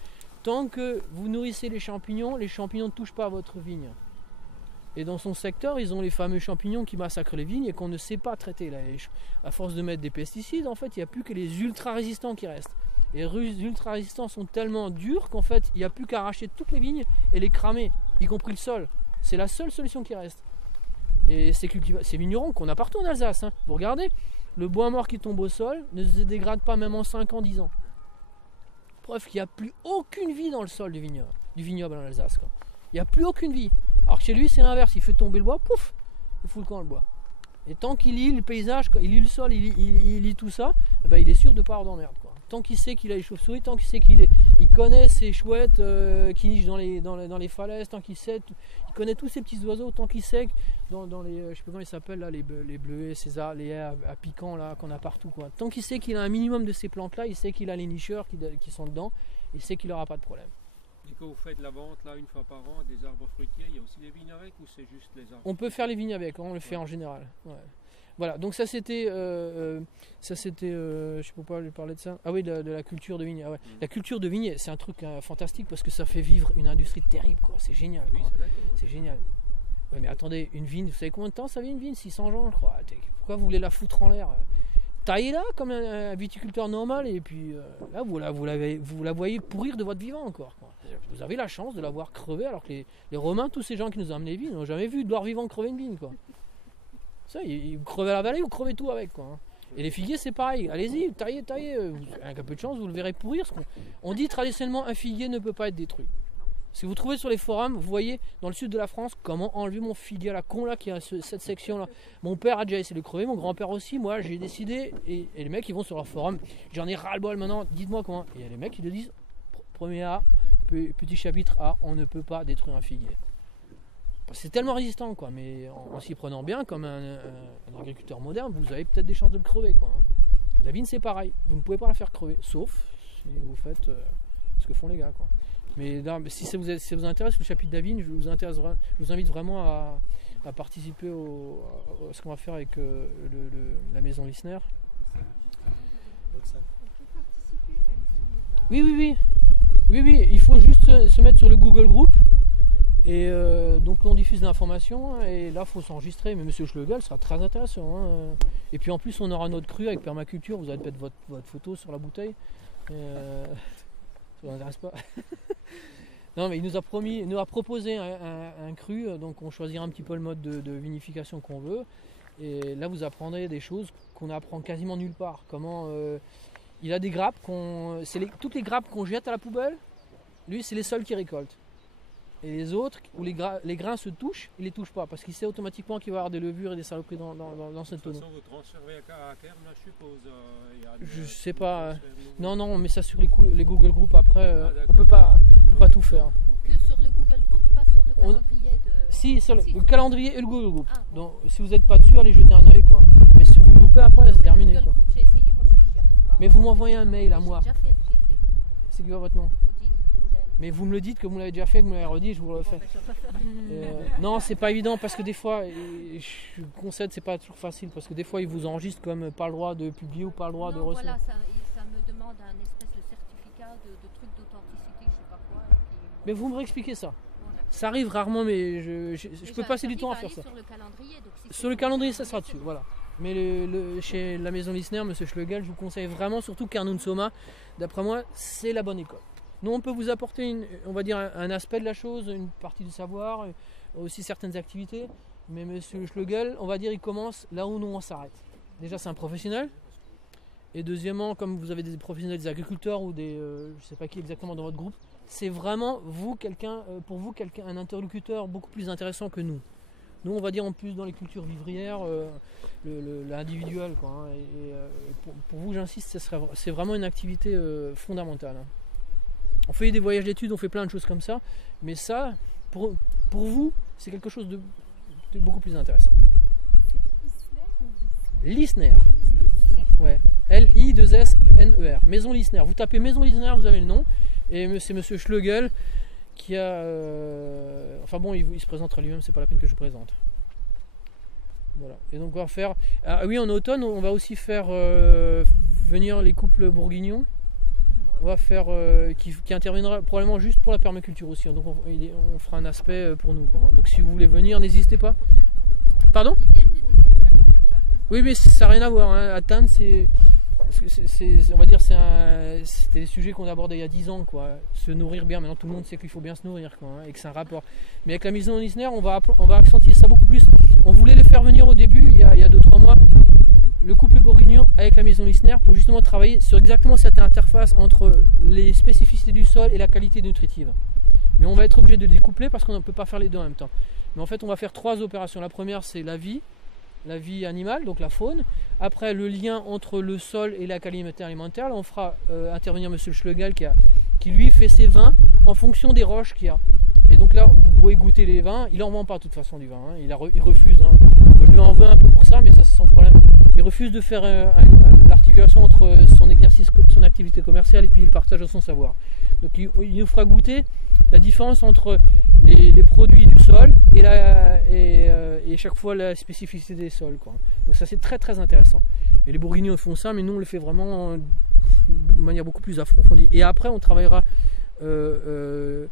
tant que vous nourrissez les champignons ne touchent pas à votre vigne. Et dans son secteur, ils ont les fameux champignons qui massacrent les vignes et qu'on ne sait pas traiter. Là, à force de mettre des pesticides, en fait, il n'y a plus que les ultra-résistants qui restent. Et les ultra-résistants sont tellement durs qu'en fait, il n'y a plus qu'à arracher toutes les vignes et les cramer, y compris le sol. C'est la seule solution qui reste. Et ces vignerons qu'on a partout en Alsace, hein. Vous regardez, le bois mort qui tombe au sol ne se dégrade pas même en 5 ans, 10 ans. Preuve qu'il n'y a plus aucune vie dans le sol du vignoble en Alsace, quoi. Il n'y a plus aucune vie. Alors que chez lui, c'est l'inverse. Il fait tomber le bois, pouf, il fout le camp le bois. Et tant qu'il lit le paysage, il lit le sol, il lit tout ça, eh ben, il est sûr de ne pas avoir d'emmerde, quoi. Tant qu'il sait qu'il a les chauves-souris, tant qu'il sait il connaît ces chouettes qui nichent dans les falaises, tant qu'il sait, il connaît tous ces petits oiseaux, tant qu'il sait dans les, je sais pas comment ils s'appellent là, les bleuets, les haies à piquants là qu'on a partout, quoi. Tant qu'il sait qu'il a un minimum de ces plantes là, il sait qu'il a les nicheurs qui sont dedans, il sait qu'il n'aura pas de problème. Et quand vous faites la vente là une fois par an des arbres fruitiers, il y a aussi des vignes avec ou c'est juste les arbres? On peut faire les vignes avec, on le fait en général. Ouais. Voilà, donc ça c'était, je sais pas pourquoi je parlais de ça. Ah oui, de la culture de vigne. Ah ouais. La culture de vigne, c'est un truc fantastique parce que ça fait vivre une industrie terrible, quoi. C'est génial, quoi. Oui, c'est génial. Ouais, mais attendez, une vigne, vous savez combien de temps ça vit une vigne? 600 ans, je crois. Pourquoi vous voulez la foutre en l'air? Taillez-la comme un viticulteur normal et puis là vous la voyez pourrir de votre vivant encore, quoi. Vous avez la chance de la voir crever alors que les Romains, tous ces gens qui nous ont amené les vignes, n'ont jamais vu de leur vivant crever une vigne, quoi. Ça, ils crevez la vallée, vous crevez tout avec, quoi. Et les figuiers, c'est pareil. Allez-y, taillez. Avec un peu de chance, vous le verrez pourrir. On dit traditionnellement, un figuier ne peut pas être détruit. Si vous trouvez sur les forums, vous voyez dans le sud de la France comment enlever mon figuier à la con là qui a cette section là. Mon père a déjà essayé de le crever, mon grand-père aussi. Moi, j'ai décidé et les mecs ils vont sur leur forum. J'en ai ras-le-bol maintenant. Dites-moi comment. Et il y a les mecs qui le disent. Premier A, petit chapitre A, on ne peut pas détruire un figuier. C'est tellement résistant, quoi, mais en s'y prenant bien, comme un agriculteur moderne, vous avez peut-être des chances de le crever, quoi. La vigne, c'est pareil, vous ne pouvez pas la faire crever, sauf si vous faites ce que font les gars, quoi. Mais non, si ça vous intéresse, le chapitre de la vigne, je vous invite vraiment à participer à ce qu'on va faire avec la maison Lissner. Oui, il faut juste se mettre sur le Google Group. Et donc on diffuse l'information et là il faut s'enregistrer, mais Monsieur Schlegel sera très intéressant, hein. Et puis en plus on aura notre cru avec permaculture, vous allez mettre votre photo sur la bouteille. Ça vous intéresse pas? Non, mais il nous a proposé un cru, donc on choisira un petit peu le mode de vinification qu'on veut. Et là vous apprendrez des choses qu'on apprend quasiment nulle part. Comment il a des grappes, toutes les grappes qu'on jette à la poubelle, lui c'est les seuls qu'il récolte. Et les autres, où les grains se touchent, il ne les touche pas, parce qu'il sait automatiquement qu'il va y avoir des levures et des saloperies dans cette tonneau. De toute façon, vous transférez à terme, je suppose. Je sais pas. Non, on met ça sur les Google Groups après. On peut pas tout faire. Que sur le Google Group, pas sur le calendrier de... Si, sur le calendrier et le Google Group. Donc, si vous n'êtes pas dessus, allez jeter un œil, quoi. Mais si vous le loupez après, c'est terminé, Google quoi. Group, j'ai essayé, moi j'y arrive pas. Mais vous m'envoyez un mail à moi. J'ai déjà fait. C'est quoi votre nom? Odile Claudel. Mais vous me le dites que vous l'avez déjà fait, que vous me l'avez redit, je vous le refais. Bon, ben, je vais pas faire. Non, c'est pas évident parce que des fois, je concède, c'est pas toujours facile parce que des fois ils vous enregistrent comme pas le droit de publier ou pas le droit de recevoir. Voilà, ça me demande un espèce de certificat de truc d'authenticité, je sais pas quoi. Et puis, Mais vous me réexpliquez ça. bon, Ça arrive rarement, mais je peux passer du temps à faire ça. Sur le calendrier, donc si Sur le calendrier, ça sera dessus, voilà. Mais chez la maison Lissner, Monsieur Schlegel, je vous conseille vraiment, surtout Carnun Soma, d'après moi, c'est la bonne école. Nous, on peut vous apporter, on va dire, un aspect de la chose, une partie du savoir, aussi certaines activités. Mais Monsieur Schlegel, on va dire, il commence là où nous on s'arrête. Déjà, c'est un professionnel. Et deuxièmement, comme vous avez des professionnels, des agriculteurs ou des, je sais pas qui exactement dans votre groupe, c'est vraiment pour vous un interlocuteur beaucoup plus intéressant que nous. Nous, on va dire en plus dans les cultures vivrières, l'individuel, quoi. Hein, et pour vous, j'insiste, c'est vraiment une activité fondamentale. Hein. On fait des voyages d'études, on fait plein de choses comme ça, mais ça, pour vous, c'est quelque chose de beaucoup plus intéressant. Lissner. Ouais. L-I-2-S-N-E-R. Maison Lissner. Vous tapez Maison Lissner, vous avez le nom. Et c'est Monsieur Schlegel qui a... enfin bon, il se présentera lui-même, c'est pas la peine que je vous présente. Voilà. Et donc on va faire. Ah oui, en automne, on va aussi faire venir les couples bourguignons. On va faire qui interviendra probablement juste pour la permaculture aussi. Donc on fera un aspect pour nous, quoi. Donc si vous voulez venir, n'hésitez pas. Pardon? Ils viennent le 17 février au Fatal. Oui, mais ça n'a rien à voir. Hein. Atteindre, on va dire, c'était des sujets qu'on abordait il y a 10 ans, quoi. Se nourrir bien. Maintenant, tout le monde sait qu'il faut bien se nourrir, quoi, hein, et que c'est un rapport. Mais avec la maison Lisner, on va accentuer ça beaucoup plus. On voulait les faire venir au début, il y a 2-3 mois, le couple bourguignon avec la maison Lisner, pour justement travailler sur exactement cette interface entre les spécificités du sol et la qualité nutritive. Mais on va être obligé de découpler parce qu'on ne peut pas faire les deux en même temps. Mais en fait, on va faire 3 opérations. La première, c'est la vie animale, donc la faune. Après, le lien entre le sol et la qualité alimentaire. Là, on fera intervenir M. Schlegel qui lui fait ses vins en fonction des roches qu'il y a. Et donc là, vous pouvez goûter les vins. Il n'en vend pas de toute façon du vin. Hein. Il refuse. Hein. Moi, je lui en veux un peu pour ça, mais ça, c'est son problème. Il refuse de faire l'articulation entre son exercice, son activité commerciale et puis le partage de son savoir. Donc, il nous fera goûter la différence entre les produits du sol et chaque fois la spécificité des sols, quoi. Donc ça, c'est très très intéressant. Et les bourguignons font ça, mais nous on le fait vraiment de manière beaucoup plus approfondie. Et après on travaillera on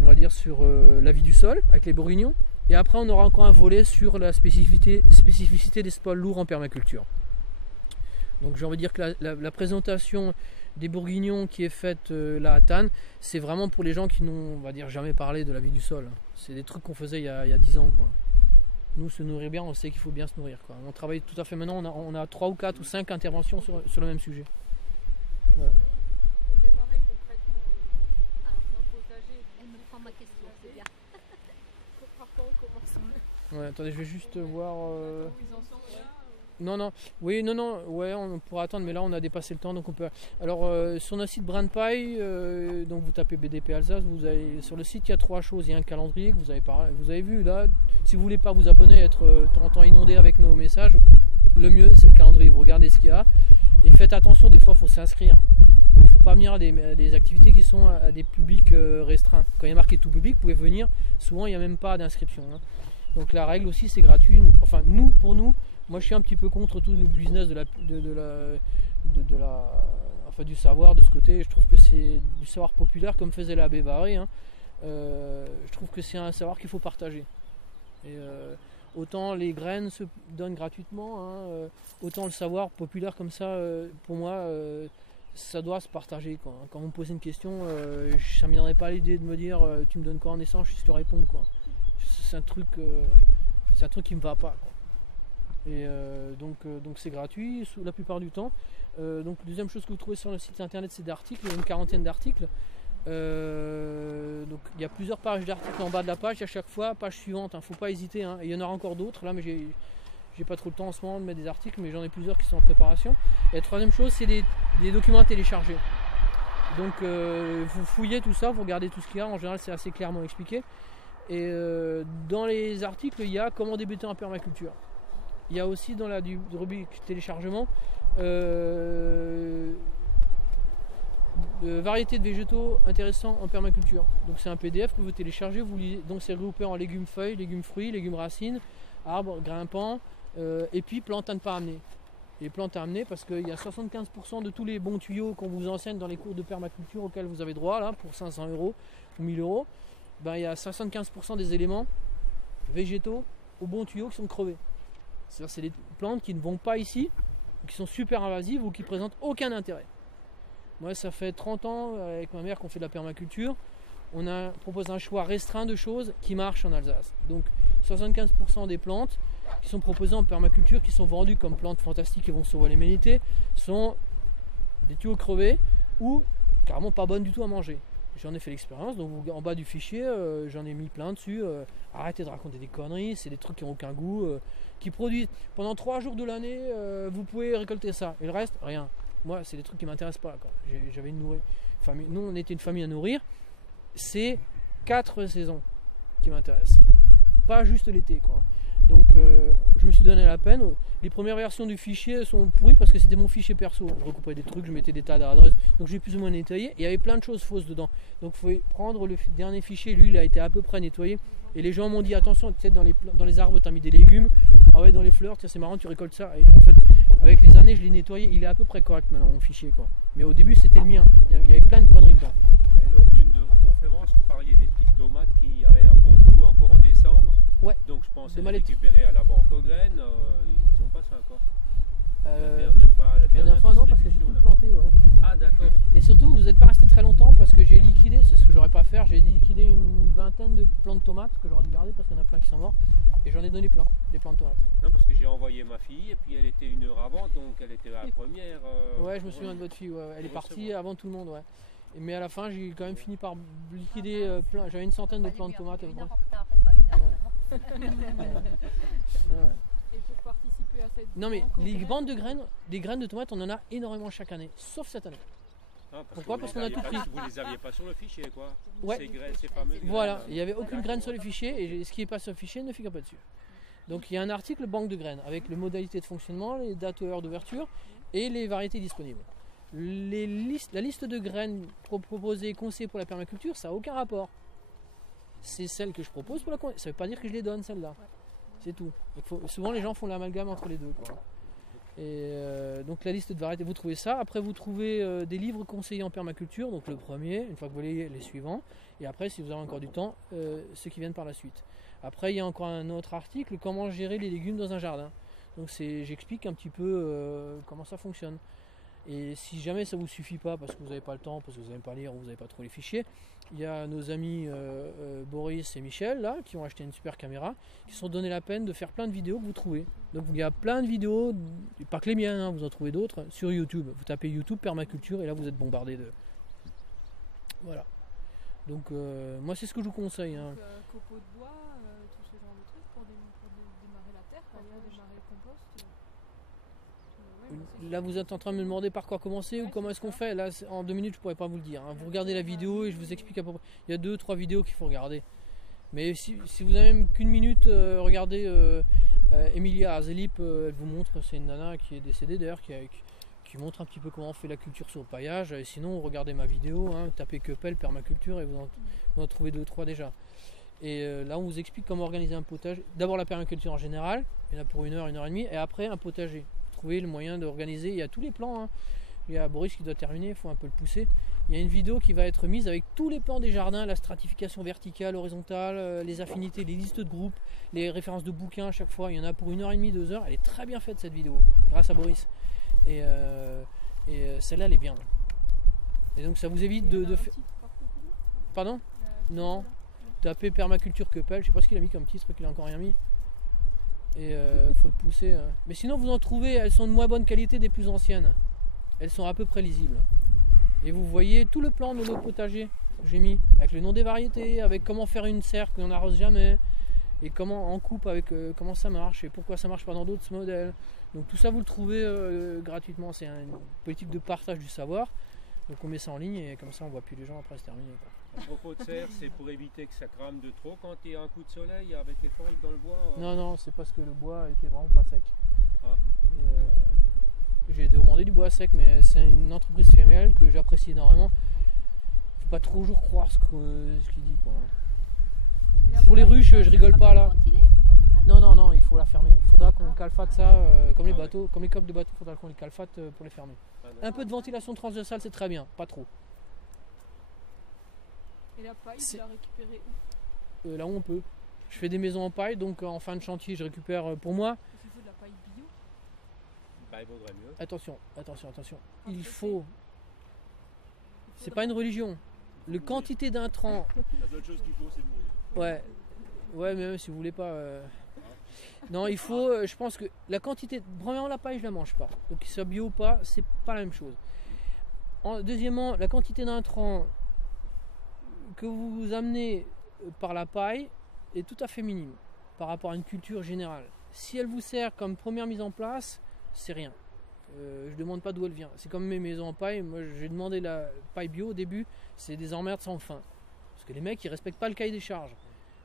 va dire sur la vie du sol avec les bourguignons. Et après on aura encore un volet sur la spécificité des spoils lourds en permaculture. Donc j'ai envie de dire que la présentation des bourguignons qui est faite là à Tannes, c'est vraiment pour les gens qui n'ont, on va dire, jamais parlé de la vie du sol. C'est des trucs qu'on faisait il y a 10 ans, quoi. Nous, se nourrir bien, on sait qu'il faut bien se nourrir, quoi. On travaille tout à fait maintenant, on a 3 ou 4 ou 5 interventions sur le même sujet. Voilà. Pour démarrer concrètement un potager, Elle me prend ma question, c'est bien. par quoi on commence? Ouais, attendez, je vais juste voir... Où ils en sont là Non, ouais, on pourra attendre, mais là on a dépassé le temps, donc on peut. Alors sur notre site Brandpie, donc vous tapez BDP Alsace, sur le site il y a 3 choses. Il y a un calendrier que vous avez vu là. Si vous voulez pas vous abonner, être de temps en temps inondé avec nos messages, le mieux c'est le calendrier. Vous regardez ce qu'il y a et faites attention. Des fois, il faut s'inscrire. Il ne faut pas venir à des activités qui sont à des publics restreints. Quand il y a marqué tout public, vous pouvez venir. Souvent, il n'y a même pas d'inscription. Hein. Donc la règle aussi, c'est gratuit. Enfin, pour nous. Moi, je suis un petit peu contre tout le business du savoir de ce côté. Je trouve que c'est du savoir populaire comme faisait l'abbé Barré. Hein. Je trouve que c'est un savoir qu'il faut partager. Et autant les graines se donnent gratuitement, hein, autant le savoir populaire comme ça, pour moi, ça doit se partager. Quoi. Quand vous me posez une question, ça ne me viendrait pas l'idée de me dire tu me donnes quoi en échange, je te réponds. Quoi. C'est un truc qui me va pas. Quoi. Et donc c'est gratuit la plupart du temps. Donc deuxième chose que vous trouvez sur le site internet, c'est d'articles, il y a une 40aine d'articles. Donc il y a plusieurs pages d'articles en bas de la page, à chaque fois page suivante, hein, faut pas hésiter, hein. Et il y en aura encore d'autres là, mais j'ai pas trop le temps en ce moment de mettre des articles, mais j'en ai plusieurs qui sont en préparation. Et la troisième chose, c'est des documents à télécharger. Donc vous fouillez tout ça, vous regardez tout ce qu'il y a, en général c'est assez clairement expliqué. Et dans les articles, il y a comment débuter en permaculture. Il y a aussi dans la rubrique téléchargement variétés de végétaux intéressants en permaculture. Donc c'est un PDF que vous téléchargez, vous lisez. Donc c'est regroupé en légumes feuilles, légumes fruits, légumes racines, arbres, grimpants, et puis plantes à ne pas amener. Les plantes à amener parce qu'il y a 75% de tous les bons tuyaux qu'on vous enseigne dans les cours de permaculture auxquels vous avez droit là pour 500 € ou 1000 €. Ben, il y a 75% des éléments végétaux aux bons tuyaux qui sont crevés. C'est-à-dire c'est des plantes qui ne vont pas ici, qui sont super invasives ou qui présentent aucun intérêt. Moi, ça fait 30 ans avec ma mère qu'on fait de la permaculture. On propose un choix restreint de choses qui marchent en Alsace. Donc 75% des plantes qui sont proposées en permaculture, qui sont vendues comme plantes fantastiques et vont sauver l'humanité, sont des tuyaux crevés ou carrément pas bonnes du tout à manger. J'en ai fait l'expérience, donc en bas du fichier, j'en ai mis plein dessus. Arrêtez de raconter des conneries, c'est des trucs qui n'ont aucun goût, qui produisent pendant 3 jours de l'année, vous pouvez récolter ça. Et le reste, rien. Moi, c'est des trucs qui ne m'intéressent pas. J'avais une famille. Nous, on était une famille à nourrir. C'est 4 saisons qui m'intéressent. Pas juste l'été, quoi. Donc je me suis donné la peine. Les premières versions du fichier sont pourries parce que c'était mon fichier perso. Je recoupais des trucs, je mettais des tas d'adresses. Donc j'ai plus ou moins nettoyé. Il y avait plein de choses fausses dedans. Donc il faut prendre le dernier fichier. Lui, il a été à peu près nettoyé. Et les gens m'ont dit attention, tu sais, dans les arbres, tu as mis des légumes. Ah ouais, dans les fleurs, tiens, c'est marrant, tu récoltes ça. Et en fait, avec les années, je l'ai nettoyé. Il est à peu près correct maintenant, mon fichier, quoi. Mais au début, c'était le mien. Il y avait plein de conneries dedans. Mais lors d'une de vos conférences, vous parliez des petites tomates qui avaient un bon goût encore en décembre. Ouais. Donc je pense De les Malette. récupérer à la banque aux graines. Ils n'ont pas ça encore. La La dernière fois, non, parce que j'ai tout distribution, là. planté, ouais. Ah d'accord. Et surtout, vous n'êtes pas resté très longtemps parce que j'ai liquidé, c'est ce que j'aurais pas à faire, j'ai liquidé une vingtaine de plants de tomates que j'aurais dû garder parce qu'il y en a plein qui sont morts. Et j'en ai donné plein, des plants de tomates. Non, parce que j'ai envoyé ma fille et puis elle était 1 heure avant, donc elle était la première. Ouais, je me souviens de votre fille, ouais, ouais. Elle est partie avant tout le monde, ouais. Mais à la fin, j'ai quand même fini par liquider plein, j'avais une centaine de plants de tomates. Une Ouais. heure en retard et pas 1 heure avant. Ouais. Et pour participer à cette Non mais grande les conférence, bandes de graines, des graines de tomates, on en a énormément chaque année, sauf cette année. Ah, Pourquoi vous Parce les qu'on a aviez tout pas- pris. Vous les aviez pas sur le fichier, quoi. Ouais. Ces graines, ces fameuses graines. Voilà, il n'y avait aucune graine sur le fichier et ce qui est pas sur le fichier ne figure pas dessus. Donc il y a un article banque de graines avec les modalités de fonctionnement, les dates et heures d'ouverture et les variétés disponibles. La liste de graines proposées et conseillées pour la permaculture, ça n'a aucun rapport. C'est celle que je propose pour la ça ne veut pas dire que je les donne celle-là. C'est tout. Souvent les gens font l'amalgame entre les deux, quoi. Et donc la liste de variétés, vous trouvez ça. Après vous trouvez des livres conseillés en permaculture, donc le premier, une fois que vous voyez les suivants. Et après, si vous avez encore du temps, ceux qui viennent par la suite. Après, il y a encore un autre article, comment gérer les légumes dans un jardin. Donc j'explique un petit peu comment ça fonctionne. Et si jamais ça ne vous suffit pas parce que vous n'avez pas le temps, parce que vous n'avez pas lire ou vous n'avez pas trop les fichiers, il y a nos amis Boris et Michel là, qui ont acheté une super caméra, qui se sont donné la peine de faire plein de vidéos que vous trouvez. Donc il y a plein de vidéos, pas que les miennes, hein, vous en trouvez d'autres, sur YouTube. Vous tapez YouTube permaculture et là vous êtes bombardé de... Voilà. Donc moi c'est ce que je vous conseille. Hein. donc, copeaux de bois, tout ce genre de trucs pour démarrer la terre, pour démarrer le compost. Ouais, c'est Là vous êtes en train de me demander par quoi commencer ou comment est-ce qu'on fait. Là en 2 minutes je pourrais pas vous le dire. Hein. Vous regardez la vidéo et je vous explique à peu près. Il y a 2-3 vidéos qu'il faut regarder. Mais si vous avez même qu'une minute, regardez Emilia Arzelip, elle vous montre, c'est une nana qui est décédée d'ailleurs, qui montre un petit peu comment on fait la culture sur le paillage. Et sinon regardez ma vidéo, hein, tapez Quepel permaculture et vous en trouvez 2-3 déjà. Et là on vous explique comment organiser un potager. D'abord la permaculture en général, il y en a pour 1 heure, 1 heure et demie, et après un potager. Trouver le moyen d'organiser, il y a tous les plans, hein. Il y a Boris qui doit terminer, il faut un peu le pousser. Il y a une vidéo qui va être mise avec tous les plans des jardins, la stratification verticale, horizontale, les affinités, les listes de groupes, les références de bouquins à chaque fois. Il y en a pour 1 heure et demie, 2 heures. Elle est très bien faite cette vidéo, grâce à Boris. Et celle-là, elle est bien. Et donc ça vous évite de faire... Pardon ? Non. Tapez permaculture Quepel, je sais pas ce qu'il a mis comme titre, qu'il a encore rien mis. Et faut le pousser. Mais sinon vous en trouvez, elles sont de moins bonne qualité des plus anciennes. Elles sont à peu près lisibles. Et vous voyez tout le plan de notre potager que j'ai mis, avec le nom des variétés, avec comment faire une serre qu'on n'arrose jamais, et comment en coupe avec comment ça marche et pourquoi ça marche pas dans d'autres modèles. Donc tout ça vous le trouvez gratuitement. C'est une politique de partage du savoir. Donc on met ça en ligne et comme ça on voit plus les gens après, c'est terminé, quoi. À propos de serre, c'est pour éviter que ça crame de trop quand il y a un coup de soleil avec les fentes dans le bois. Non, c'est parce que le bois était vraiment pas sec. Ah. J'ai demandé du bois sec, mais c'est une entreprise familiale que j'apprécie énormément. Faut pas toujours croire ce qu'il dit, quoi. Pour les ruches, je rigole pas là. Non, il faut la fermer. Il faudra qu'on calfate ça comme les bateaux, comme les coques de bateau, il faudra qu'on les calfate pour les fermer. Un peu de ventilation transversale, c'est très bien, pas trop. Et la paille, tu l'as récupérée où? Là où on peut. Je fais des maisons en paille, donc en fin de chantier, je récupère pour moi. Il faut de la paille bio. Bah, il vaudrait mieux. Attention. Il faut. C'est pas une religion. Le quantité d'intrants. La seule chose qu'il faut, c'est de mourir. Ouais, mais même si vous voulez pas. Non, il faut. Je pense que la quantité. Premièrement, la paille, je la mange pas. Donc, qu'il soit bio ou pas, c'est pas la même chose. Deuxièmement, la quantité d'intrants que vous amenez par la paille est tout à fait minime par rapport à une culture générale. Si elle vous sert comme première mise en place, c'est rien. Je demande pas d'où elle vient. C'est comme mes maisons en paille. Moi, j'ai demandé la paille bio au début. C'est des emmerdes sans fin. Parce que les mecs, ils respectent pas le cahier des charges.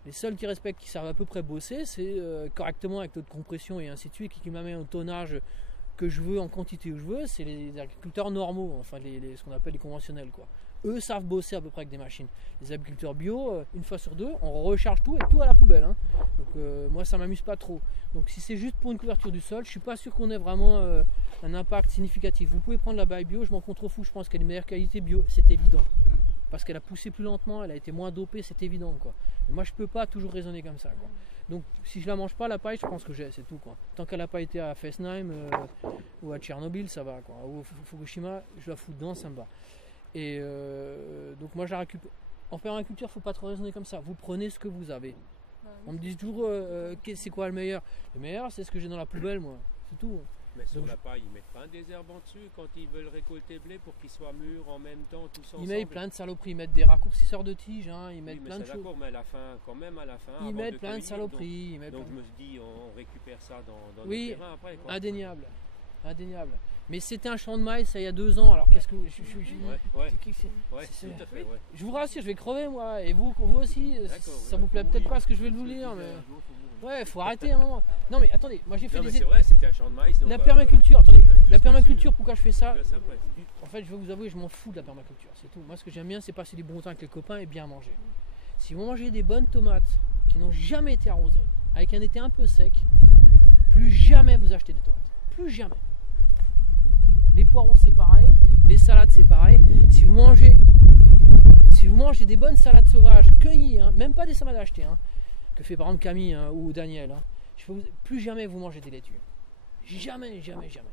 Les seuls qui respectent, qui savent à peu près bosser, c'est correctement avec taux de compression et ainsi de suite, qui m'amènent au tonnage que je veux, en quantité où je veux, c'est les agriculteurs normaux, enfin ce qu'on appelle les conventionnels, quoi. Eux savent bosser à peu près avec des machines. Les agriculteurs bio, une fois sur deux, on recharge tout et tout à la poubelle, hein. Donc moi ça m'amuse pas trop. Donc si c'est juste pour une couverture du sol, je suis pas sûr qu'on ait vraiment un impact significatif. Vous pouvez prendre la baille bio, je m'en contrefous, je pense qu'elle est de meilleure qualité bio, c'est évident. Parce qu'elle a poussé plus lentement, elle a été moins dopée, c'est évident, quoi. Mais moi je peux pas toujours raisonner comme ça, quoi. Donc si je la mange pas la paille, je pense que j'ai, c'est tout, quoi. Tant qu'elle n'a pas été à Fessenheim ou à Tchernobyl, ça va, quoi. Ou Fukushima, je la fous dedans, ça me va. Et donc moi je la récupère. En permaculture, faut pas trop raisonner comme ça. Vous prenez ce que vous avez. On me dit toujours c'est quoi le meilleur. Le meilleur, c'est ce que j'ai dans la poubelle, moi. C'est tout. Mais sur Donc, la paille, ils mettent pas un désherbe en dessus quand ils veulent récolter blé pour qu'il soit mûr en même temps, tous ensemble. Ils mettent plein de saloperies, ils mettent des raccourcisseurs de tiges, hein, ils mettent Oui, mais plein de c'est choses. d'accord, mais à la fin, quand même à la fin, Ils avant mettent plein de cueillir, saloperies. ils mettent Donc plein- je me dis, on récupère ça dans Oui, le terrain après, quoi. Indéniable. Indéniable. Mais c'était un champ de maïs ça il y a 2 ans, alors qu'est-ce que Ouais, tout à fait, ouais. Je vous rassure, je vais crever moi, et vous aussi, ça oui, vous plaît peut-être pas ce que je vais vous lire, mais ouais, faut arrêter un moment. Non mais attendez, moi j'ai fait Non, mais des c'est vrai, c'était un champ de maïs. donc, la permaculture, attendez, tout la ce permaculture, que pourquoi je fais ça? tu- ça, après. En fait, je vais vous avouer, je m'en fous de la permaculture, c'est tout. Moi, ce que j'aime bien, c'est passer du bon temps avec les copains et bien manger. Si vous mangez des bonnes tomates qui n'ont jamais été arrosées, avec un été un peu sec, plus jamais vous achetez des tomates. Plus jamais. Les poireaux, c'est pareil. Les salades, c'est pareil. Si vous mangez des bonnes salades sauvages, cueillies, hein, même pas des salades achetées, hein, que fait par exemple Camille hein, ou Daniel, hein, plus jamais vous mangez des laitues. Jamais, jamais, jamais.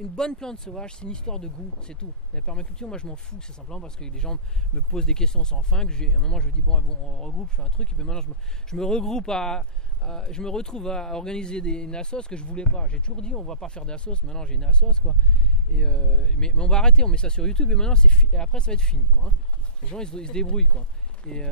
Une bonne plante sauvage, c'est une histoire de goût, c'est tout. La permaculture, moi je m'en fous, c'est simplement parce que les gens me posent des questions sans fin, que à un moment je me dis bon, on regroupe, je fais un truc, et puis maintenant je me retrouve à organiser une assos que je voulais pas. J'ai toujours dit on va pas faire d'assos, maintenant j'ai une assos, quoi. Mais on va arrêter, on met ça sur YouTube et maintenant et après ça va être fini, quoi, hein. Les gens ils se débrouillent, quoi. Et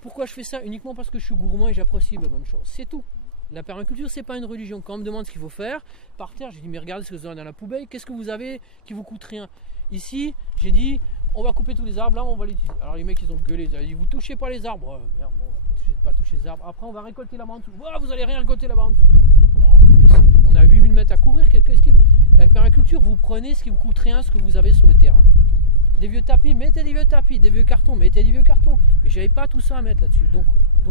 pourquoi je fais ça? Uniquement parce que je suis gourmand et j'apprécie les bonnes choses, c'est tout. La permaculture, c'est pas une religion. Quand on me demande ce qu'il faut faire, par terre, j'ai dit mais regardez ce que vous avez dans la poubelle, qu'est-ce que vous avez qui vous coûte rien? Ici, j'ai dit on va couper tous les arbres, là on va les utiliser. Alors les mecs ils ont gueulé, ils ont dit vous touchez pas les arbres. Oh, merde, bon, on va pas toucher les arbres. Après on va récolter là-bas en dessous. Oh, vous allez rien récolter là-bas en dessous. Oh, on a 8000 mètres à couvrir. La permaculture, vous prenez ce qui vous coûte rien, ce que vous avez sur le terrain. Des vieux tapis, mettez des vieux tapis, des vieux cartons, mettez des vieux cartons. Mais j'avais pas tout ça à mettre là-dessus. Donc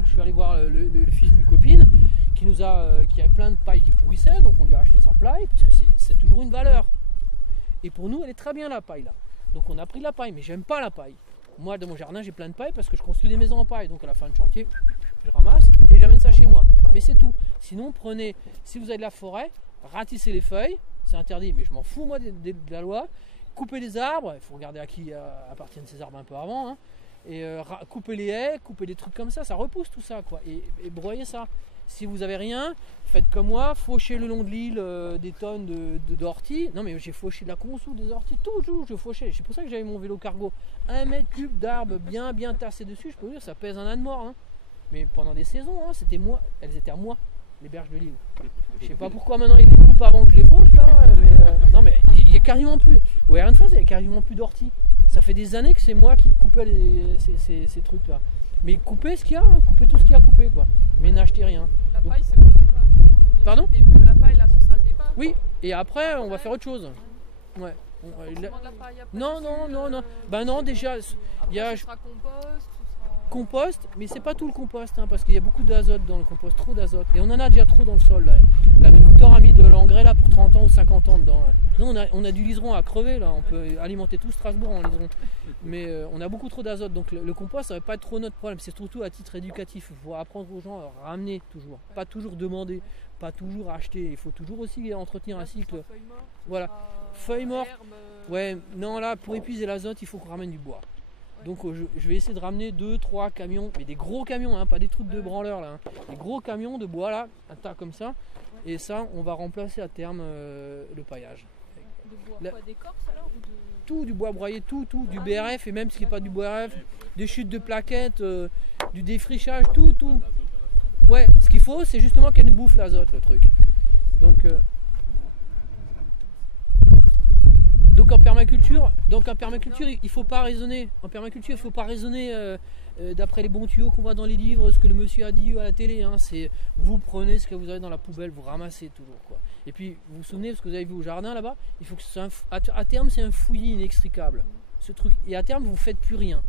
je suis allé voir le fils d'une copine qui avait plein de paille qui pourrissait, donc on lui a acheté sa paille parce que c'est toujours une valeur. Et pour nous, elle est très bien la paille là. Donc on a pris la paille, mais j'aime pas la paille. Moi, dans mon jardin, j'ai plein de paille parce que je construis des maisons en paille. Donc à la fin de chantier, je ramasse et j'amène ça chez moi. Mais c'est tout. Sinon, si vous avez de la forêt, ratissez les feuilles, c'est interdit, mais je m'en fous moi de la loi. Coupez les arbres, il faut regarder à qui appartiennent ces arbres un peu avant, hein. Et couper les haies, couper des trucs comme ça repousse tout ça, quoi. Et broyez ça. Si vous avez rien, faites comme moi, fauchez le long de l'île des tonnes d'orties. Non mais j'ai fauché de la consou, des orties, toujours je fauchais. C'est pour ça que j'avais mon vélo cargo. 1 mètre cube d'arbres bien tassés dessus, je peux vous dire, ça pèse un âne mort, hein. Mais pendant des saisons, hein, elles étaient à moi, les berges de l'île. Je sais pas pourquoi maintenant ils les coupent avant que je les fauche, là, mais non mais il y a carrément plus. Ouais, rien de face, il y a carrément plus d'orties. Ça fait des années que c'est moi qui coupais ces trucs là. Mais coupez ce qu'il y a, hein, coupez tout ce qu'il y a à couper, quoi. Mais n'achetez rien. La paille, c'est pour le départ. Pardon? La paille, là, ce sera le départ. Oui, et après on va faire autre chose. Ouais. Pas forcément de la paille après Non, dessus, non. Ben non, déjà, Après, il y a ce sera compost, ce sera... compost, mais c'est pas tout le compost, hein, parce qu'il y a beaucoup d'azote dans le compost, trop d'azote. Et on en a déjà trop dans le sol, là. L'agriculteur a mis de l'engrais là pour 30 ans ou 50 ans dedans. Nous, on a du liseron à crever, là. On peut alimenter tout Strasbourg en liseron. Mais on a beaucoup trop d'azote, donc le compost, ça va pas être trop notre problème. C'est surtout à titre éducatif. Il faut apprendre aux gens à ramener toujours. Pas toujours demander, pas toujours acheter. Il faut toujours aussi entretenir un cycle. Feuilles mortes, Voilà. Feuilles mortes. herbe, Ouais, non, là, pour épuiser l'azote, il faut qu'on ramène du bois. Donc je vais essayer de ramener 2-3 camions, mais des gros camions, hein, pas des trucs de branleurs là, hein. Des gros camions de bois là, un tas comme ça, et ça on va remplacer à terme le paillage. de bois, La- quoi, d'écorce alors ou de... Tout, du bois broyé, tout, du Ah BRF, et même ce qui n'est pas du BRF, des chutes de plaquettes, du défrichage, tout. Ouais, ce qu'il faut, c'est justement qu'elle nous bouffe l'azote, le truc. Donc Donc en permaculture, il faut pas raisonner. En permaculture, il faut pas raisonner d'après les bons tuyaux qu'on voit dans les livres, ce que le monsieur a dit à la télé. Hein. C'est vous prenez ce que vous avez dans la poubelle, vous ramassez toujours quoi. Et puis vous vous souvenez, ce que vous avez vu au jardin là-bas, il faut que à terme c'est un fouillis inextricable. Ce truc et à terme vous faites plus rien.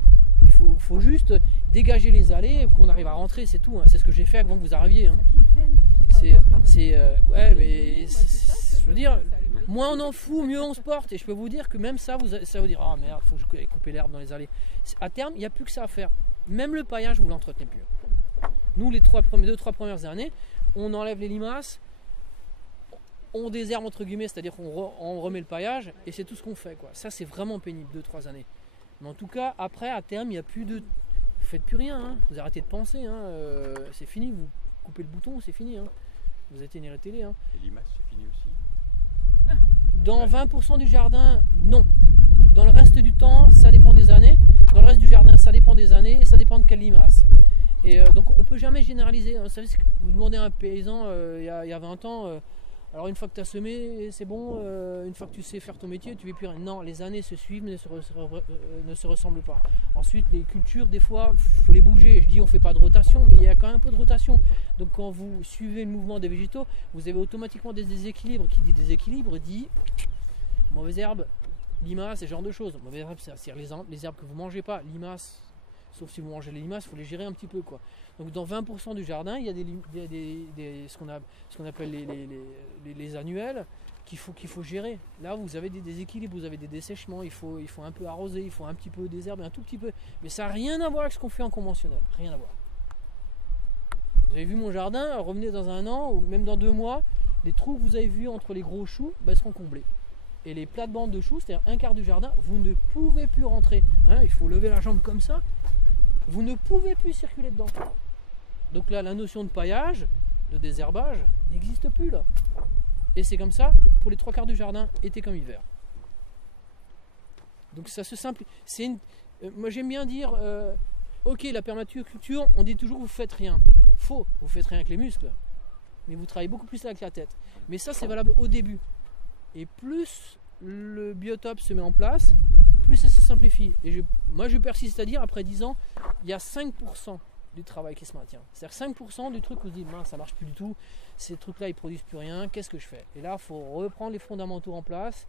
Il faut juste dégager les allées, qu'on arrive à rentrer, c'est tout. Hein. C'est ce que j'ai fait avant que vous arriviez. Hein. Ouais, mais je veux dire, moins on en fout, mieux on se porte. Et je peux vous dire que même ça vous dire ah merde, faut que je coupe l'herbe dans les allées. À terme, il n'y a plus que ça à faire. Même le paillage, vous l'entretenez plus. Nous, les 2-3 premières années, on enlève les limaces, on désherbe entre guillemets, c'est-à-dire qu'on remet le paillage et c'est tout ce qu'on fait quoi. Ça, c'est vraiment pénible 2-3 années. Mais en tout cas, après, à terme, il n'y a plus de, vous faites plus rien. Hein. Vous arrêtez de penser. Hein. C'est fini. Vous coupez le bouton, c'est fini. Hein. Vous éteignez la télé. Hein. Et limaces, c'est fini aussi? Dans 20% du jardin, non. Dans le reste du temps, ça dépend des années. Dans le reste du jardin, ça dépend des années et ça dépend de quelle limace. Et donc, on ne peut jamais généraliser. Vous savez, vous demandez à un paysan il y a 20 ans, alors une fois que tu as semé, c'est bon, une fois que tu sais faire ton métier, tu ne fais plus rien. Non, les années se suivent, ne se ressemblent pas. Ensuite, les cultures, des fois, il faut les bouger. Je dis on ne fait pas de rotation, mais il y a quand même un peu de rotation. Donc quand vous suivez le mouvement des végétaux, vous avez automatiquement des déséquilibres. Qui dit déséquilibre dit mauvaise herbe, limaces, ce genre de choses. Mauvaise herbe, c'est les herbes que vous ne mangez pas. Limaces, sauf si vous mangez les limaces, il faut les gérer un petit peu quoi. Donc dans 20% du jardin, il y a ce qu'on appelle les annuels qu'il faut gérer. Là, vous avez des déséquilibres, vous avez des dessèchements, il faut un peu arroser, il faut un petit peu désherber, un tout petit peu. Mais ça n'a rien à voir avec ce qu'on fait en conventionnel. Rien à voir. Vous avez vu mon jardin, revenez dans 1 an ou même dans 2 mois, les trous que vous avez vus entre les gros choux seront comblés. Et les plates-bandes de choux, c'est-à-dire 1/4 du jardin, vous ne pouvez plus rentrer. Hein, il faut lever la jambe comme ça. Vous ne pouvez plus circuler dedans. Donc là, la notion de paillage, de désherbage, n'existe plus là. Et c'est comme ça pour les 3/4 du jardin, été comme hiver. Donc ça se simplifie. Moi j'aime bien dire, ok, la permaculture, on dit toujours vous faites rien. Faux, vous faites rien avec les muscles. Mais vous travaillez beaucoup plus avec la tête. Mais ça c'est valable au début. Et plus le biotope se met en place, plus ça se simplifie. Et moi je persiste à dire, après 10 ans, il y a 5% du travail qui se maintient. C'est-à-dire 5% du truc où vous dites, mince, ça marche plus du tout, ces trucs-là ils produisent plus rien, qu'est-ce que je fais? Et là, il faut reprendre les fondamentaux en place.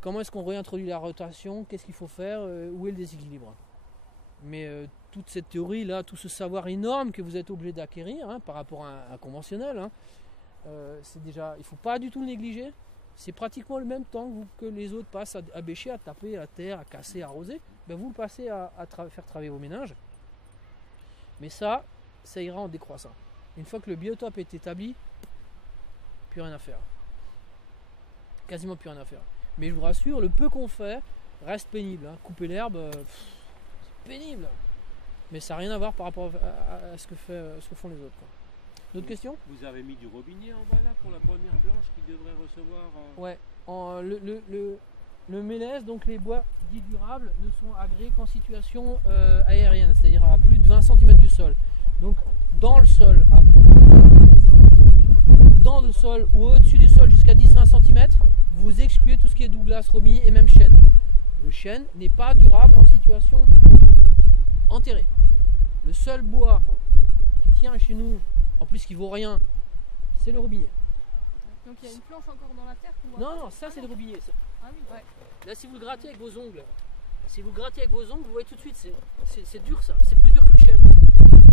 Comment est-ce qu'on réintroduit la rotation? Qu'est-ce qu'il faut faire? Où est le déséquilibre? Mais toute cette théorie-là, tout ce savoir énorme que vous êtes obligé d'acquérir par rapport à un conventionnel, c'est déjà, il ne faut pas du tout le négliger. C'est pratiquement le même temps que les autres passent à bêcher, à taper la terre, à casser, à arroser. Ben vous le passez à faire travailler vos ménages. Mais ça ira en décroissant. Une fois que le biotope est établi, plus rien à faire. Quasiment plus rien à faire. Mais je vous rassure, le peu qu'on fait reste pénible. Hein. Couper l'herbe, c'est pénible. Mais ça n'a rien à voir par rapport à ce que font les autres. Quoi. D'autres questions? Vous avez mis du robinet en bas là pour la première planche qui devrait recevoir... Ouais, le mélèze, donc les bois dits durables, ne sont agréés qu'en situation aérienne, c'est-à-dire à plus de 20 cm du sol. Donc dans le sol ou au-dessus du sol jusqu'à 10-20 cm, vous excluez tout ce qui est Douglas, robinier et même chêne. Le chêne n'est pas durable en situation enterrée. Le seul bois qui tient chez nous, en plus qui vaut rien, c'est le robinier. Donc il y a une planche encore dans la terre qu'on voit. Non, ça c'est le robinier. Ça. Ah oui, ouais. Là, si vous le grattez avec vos ongles, vous voyez tout de suite, c'est dur ça, c'est plus dur que le chêne.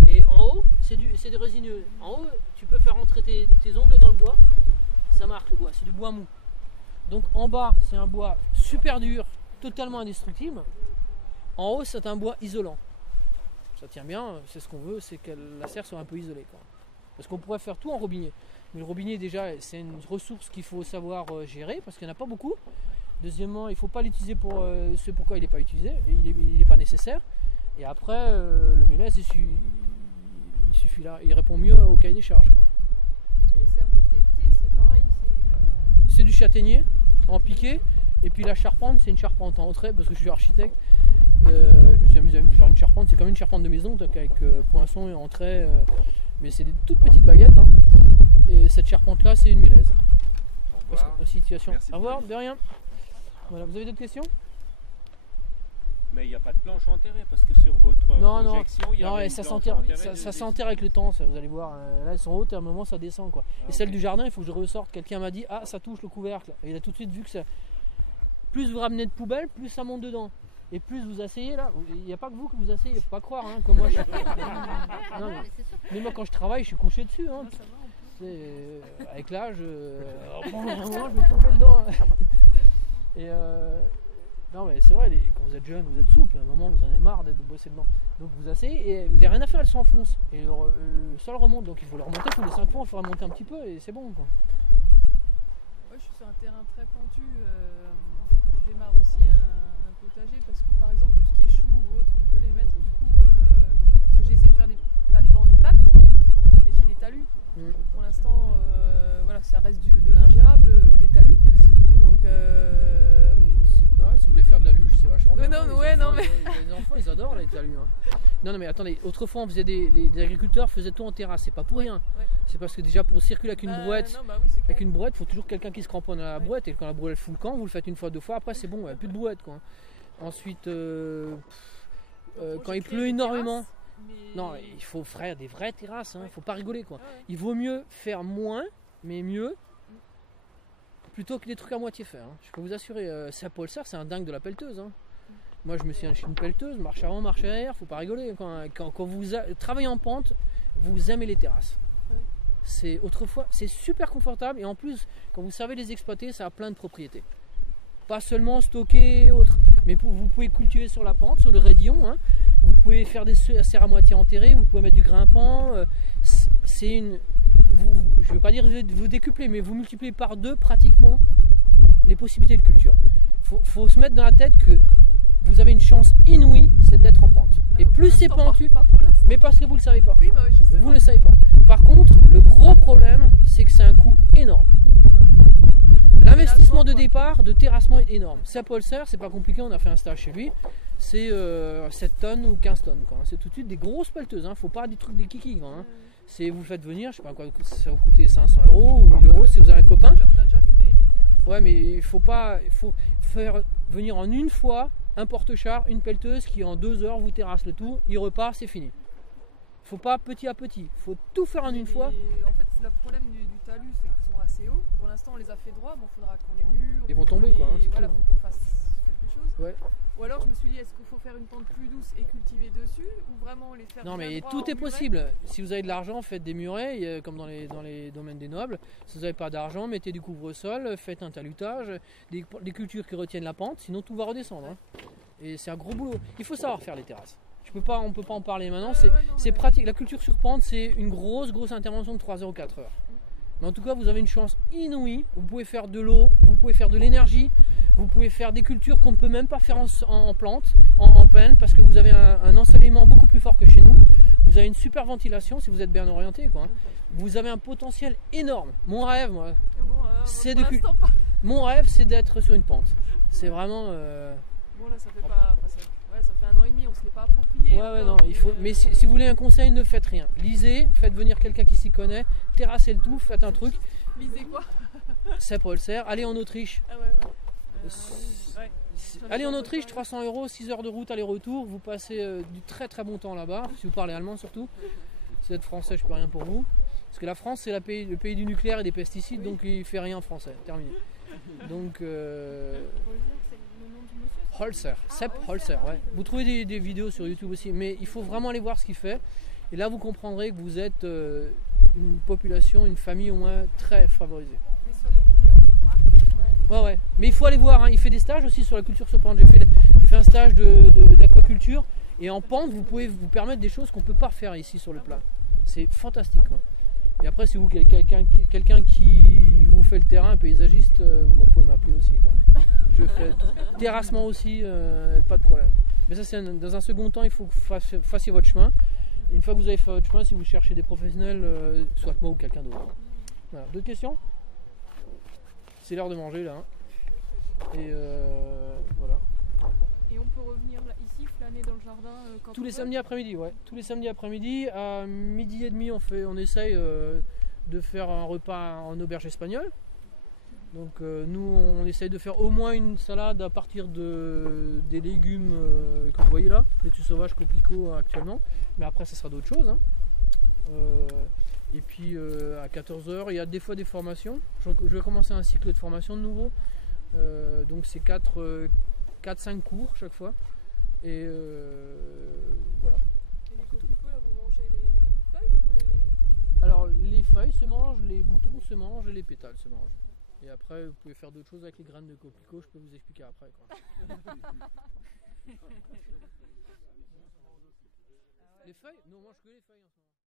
Et en haut, c'est des résineux. En haut, tu peux faire entrer tes ongles dans le bois, ça marque le bois, c'est du bois mou. Donc en bas, c'est un bois super dur, totalement indestructible. En haut, c'est un bois isolant. Ça tient bien, c'est ce qu'on veut, c'est que la serre soit un peu isolée. Quoi. Parce qu'on pourrait faire tout en robinier. Mais le robinier, déjà, c'est une ressource qu'il faut savoir gérer, parce qu'il n'y en a pas beaucoup. Deuxièmement, il ne faut pas l'utiliser pour ce pourquoi il n'est pas utilisé, et il n'est pas nécessaire. Et après, le mélèze, il suffit là, il répond mieux au cahier des charges. Quoi. Et les herbes d'été, c'est pareil, c'est du châtaignier en piqué, et puis la charpente, c'est une charpente en trait, parce que je suis architecte. Je me suis amusé à me faire une charpente, c'est comme une charpente de maison, donc avec poinçon et entrée, mais c'est des toutes petites baguettes. Hein. Et cette charpente là, c'est une mélèze. Au revoir. Situation. Merci Au revoir, de rien. Voilà, vous avez d'autres questions? Mais il n'y a pas de planche enterrée parce que sur votre Non, projection, il y non, avait et une ça planche s'enterre, enterrée ça de- s'enterre avec le temps, ça, vous allez voir. Là, elles sont hautes et à un moment, ça descend, quoi. Ah, Et celle ok. du jardin, il faut que je ressorte. Quelqu'un m'a dit, ah, ça touche le couvercle. Et il a tout de suite vu que ça. Plus vous ramenez de poubelle, plus ça monte dedans. Et plus vous asseyez là, il n'y a pas que vous que vous asseyez, faut pas croire, hein, comme moi. Non, mais c'est sûr. mais moi, quand je travaille, je suis couché dessus. Hein. Ah, ça va, on peut. Avec l'âge, je vais tomber dedans. Et non, mais c'est vrai, quand vous êtes jeune, vous êtes souple. À un moment, vous en avez marre d'être bossé dedans. Donc vous asseyez et vous n'avez rien à faire, elles s'enfoncent. Et le sol remonte, donc il faut le remonter tous les 5 fois, il faut remonter un petit peu et c'est bon, quoi. Moi, je suis sur un terrain très pentu. Je démarre aussi un potager parce que, par exemple, tout ce qui est choux ou autre, on peut les mettre. Du coup, parce que j'ai essayé de faire des plates-bandes plates, mais j'ai des talus. Mm. Pour l'instant, voilà, ça reste de l'ingérable, les talus. Donc, Si vous voulez faire de la luge, c'est vachement Mais bien. non, Les ouais, enfants, non, mais- les enfants, ils adorent les talus. Hein. Non, mais attendez, autrefois, on faisait les agriculteurs faisaient tout en terrasse, c'est pas pour rien. ouais. C'est parce que déjà, pour circuler avec une brouette. Non, bah oui, c'est clair. Avec une brouette, il faut toujours quelqu'un qui se cramponne à la Ouais. brouette et quand la brouette fout le camp, vous le faites une fois, 2 fois, après c'est bon, il n'y a plus de brouette, quoi. Ensuite, Donc, quand j'ai il créé pleut des énormément, terrasses, mais- non, il faut faire des vraies terrasses, hein, Ouais. faut pas rigoler, quoi. Ouais, ouais. Il vaut mieux faire moins, mais mieux, plutôt que des trucs à moitié faire. Hein. Je peux vous assurer, Paul Serre, c'est un dingue de la pelleteuse. Hein. Moi, je me suis acheté une pelleteuse, marche avant, marche arrière, faut pas rigoler. Quand vous travaillez en pente, vous aimez les terrasses. Ouais. C'est autrefois, c'est super confortable et en plus, quand vous savez les exploiter, ça a plein de propriétés. Pas seulement stocker et autres, mais vous pouvez cultiver sur la pente, sur le raidillon. Hein. Vous pouvez faire des serres à moitié enterrées, vous pouvez mettre du grimpant. C'est une, je ne veux pas dire vous décupler, mais vous multipliez par 2 pratiquement les possibilités de culture. Faut se mettre dans la tête que vous avez une chance inouïe, c'est d'être en pente. Ah, Et bah, pour plus c'est l'instant, pentu, pas pour l'instant. mais parce que vous ne le savez pas. Oui, bah, justement. Vous ne le savez pas. Par contre, le gros problème, c'est que c'est un coût énorme. L'investissement de départ de terrassement est énorme. C'est à Paul Serre, c'est pas compliqué, on a fait un stage chez lui. C'est 7 tonnes ou 15 tonnes. Quoi. C'est tout de suite des grosses pelleteuses. Hein. Faut pas des trucs des kikis. Quoi, hein. C'est, vous le faites venir, je sais pas quoi, ça va vous coûter 500 € ou 1000 € si vous avez un copain. On a déjà créé des terrasses. Ouais, mais il faut faire venir en une fois un porte-char, une pelleteuse qui en 2 heures vous terrasse le tout, il repart, c'est fini. Faut pas petit à petit, faut tout faire en une fois. Et en fait, le problème du talus, c'est qu'ils sont assez hauts. Pour l'instant, on les a fait droits. Bon, faudra qu'on les mure. Ils vont tomber, quoi, hein, c'est Voilà, tout. faut qu'on fasse quelque chose. Ouais. Ou alors, je me suis dit, est-ce qu'il faut faire une pente plus douce et cultiver dessus, ou vraiment les faire Non, bien mais droits tout en est muret? possible. Si vous avez de l'argent, faites des murets, comme dans les domaines des nobles. Si vous n'avez pas d'argent, mettez du couvre-sol, faites un talutage, des cultures qui retiennent la pente, sinon tout va redescendre. Hein. Et c'est un gros boulot. Il faut savoir faire les terrasses. On peut pas en parler maintenant. Ouais, non, C'est mais- pratique. La culture sur pente, c'est une grosse intervention de 3 heures ou 4 heures. Mais en tout cas, vous avez une chance inouïe. Vous pouvez faire de l'eau, vous pouvez faire de l'énergie, vous pouvez faire des cultures qu'on ne peut même pas faire en plante, en pleine, parce que vous avez un ensoleillement beaucoup plus fort que chez nous. Vous avez une super ventilation si vous êtes bien orienté. Quoi. Vous avez un potentiel énorme. Mon rêve, moi, Bon, c'est pour de l'instant, pas. mon rêve, c'est d'être sur une pente. C'est vraiment. Bon, là, ça fait pas. Enfin, ça fait 1 an et demi, on se l'est pas approprié. Ouais, non, encore, il faut. Mais si vous voulez un conseil, ne faites rien. Lisez, faites venir quelqu'un qui s'y connaît, terrassez le tout, faites un truc. Lisez quoi? C'est Paul Serre. Allez en Autriche. Ah ouais. Ouais. Allez en Autriche, 300 €, 6 heures de route aller-retour. Vous passez du très très bon temps là-bas, si vous parlez allemand surtout. Si vous êtes français, je peux rien pour vous. Parce que la France, c'est le pays du nucléaire et des pesticides, donc il fait rien en français. Terminé. Donc. Holzer, Sepp Holzer, ouais. Vous trouvez des vidéos sur YouTube aussi, mais il faut vraiment aller voir ce qu'il fait. Et là, vous comprendrez que vous êtes une population, une famille au moins très favorisée. Mais sur les vidéos, on voit. Ouais. Mais il faut aller voir, hein. Il fait des stages aussi sur la culture sur pente. J'ai fait un stage d'aquaculture et en pente, vous pouvez vous permettre des choses qu'on ne peut pas faire ici sur le plat. C'est fantastique, quoi. Et après, si vous quelqu'un qui vous fait le terrain, un paysagiste, vous pouvez m'appeler aussi, quoi. Je fais tout. Terrassement aussi, pas de problème. Mais ça, c'est dans un second temps, il faut que vous fassiez votre chemin. Et une fois que vous avez fait votre chemin, si vous cherchez des professionnels, soit moi ou quelqu'un d'autre. Voilà. D'autres questions? C'est l'heure de manger là. Hein. Et voilà. Et on peut revenir là, ici, flâner dans le jardin quand Tous on les veut. samedis après-midi, ouais. Tous les samedis après-midi, à 12h30, on essaye de faire un repas en auberge espagnole. Donc nous on essaye de faire au moins une salade à partir des légumes que vous voyez là, laitue sauvage, coquelicot actuellement, mais après ça sera d'autres choses. Hein. Et puis à 14 h, il y a des fois des formations. Je vais commencer un cycle de formation de nouveau. Donc c'est 4-5 cours chaque fois. Et voilà. Et les coquelicots, là, vous mangez les feuilles ou les... Alors les feuilles se mangent, les boutons se mangent et les pétales se mangent. Et après vous pouvez faire d'autres choses avec les graines de coquelicot, je peux vous expliquer après. Quoi. Les feuilles? Non, on mange que les feuilles en ce moment.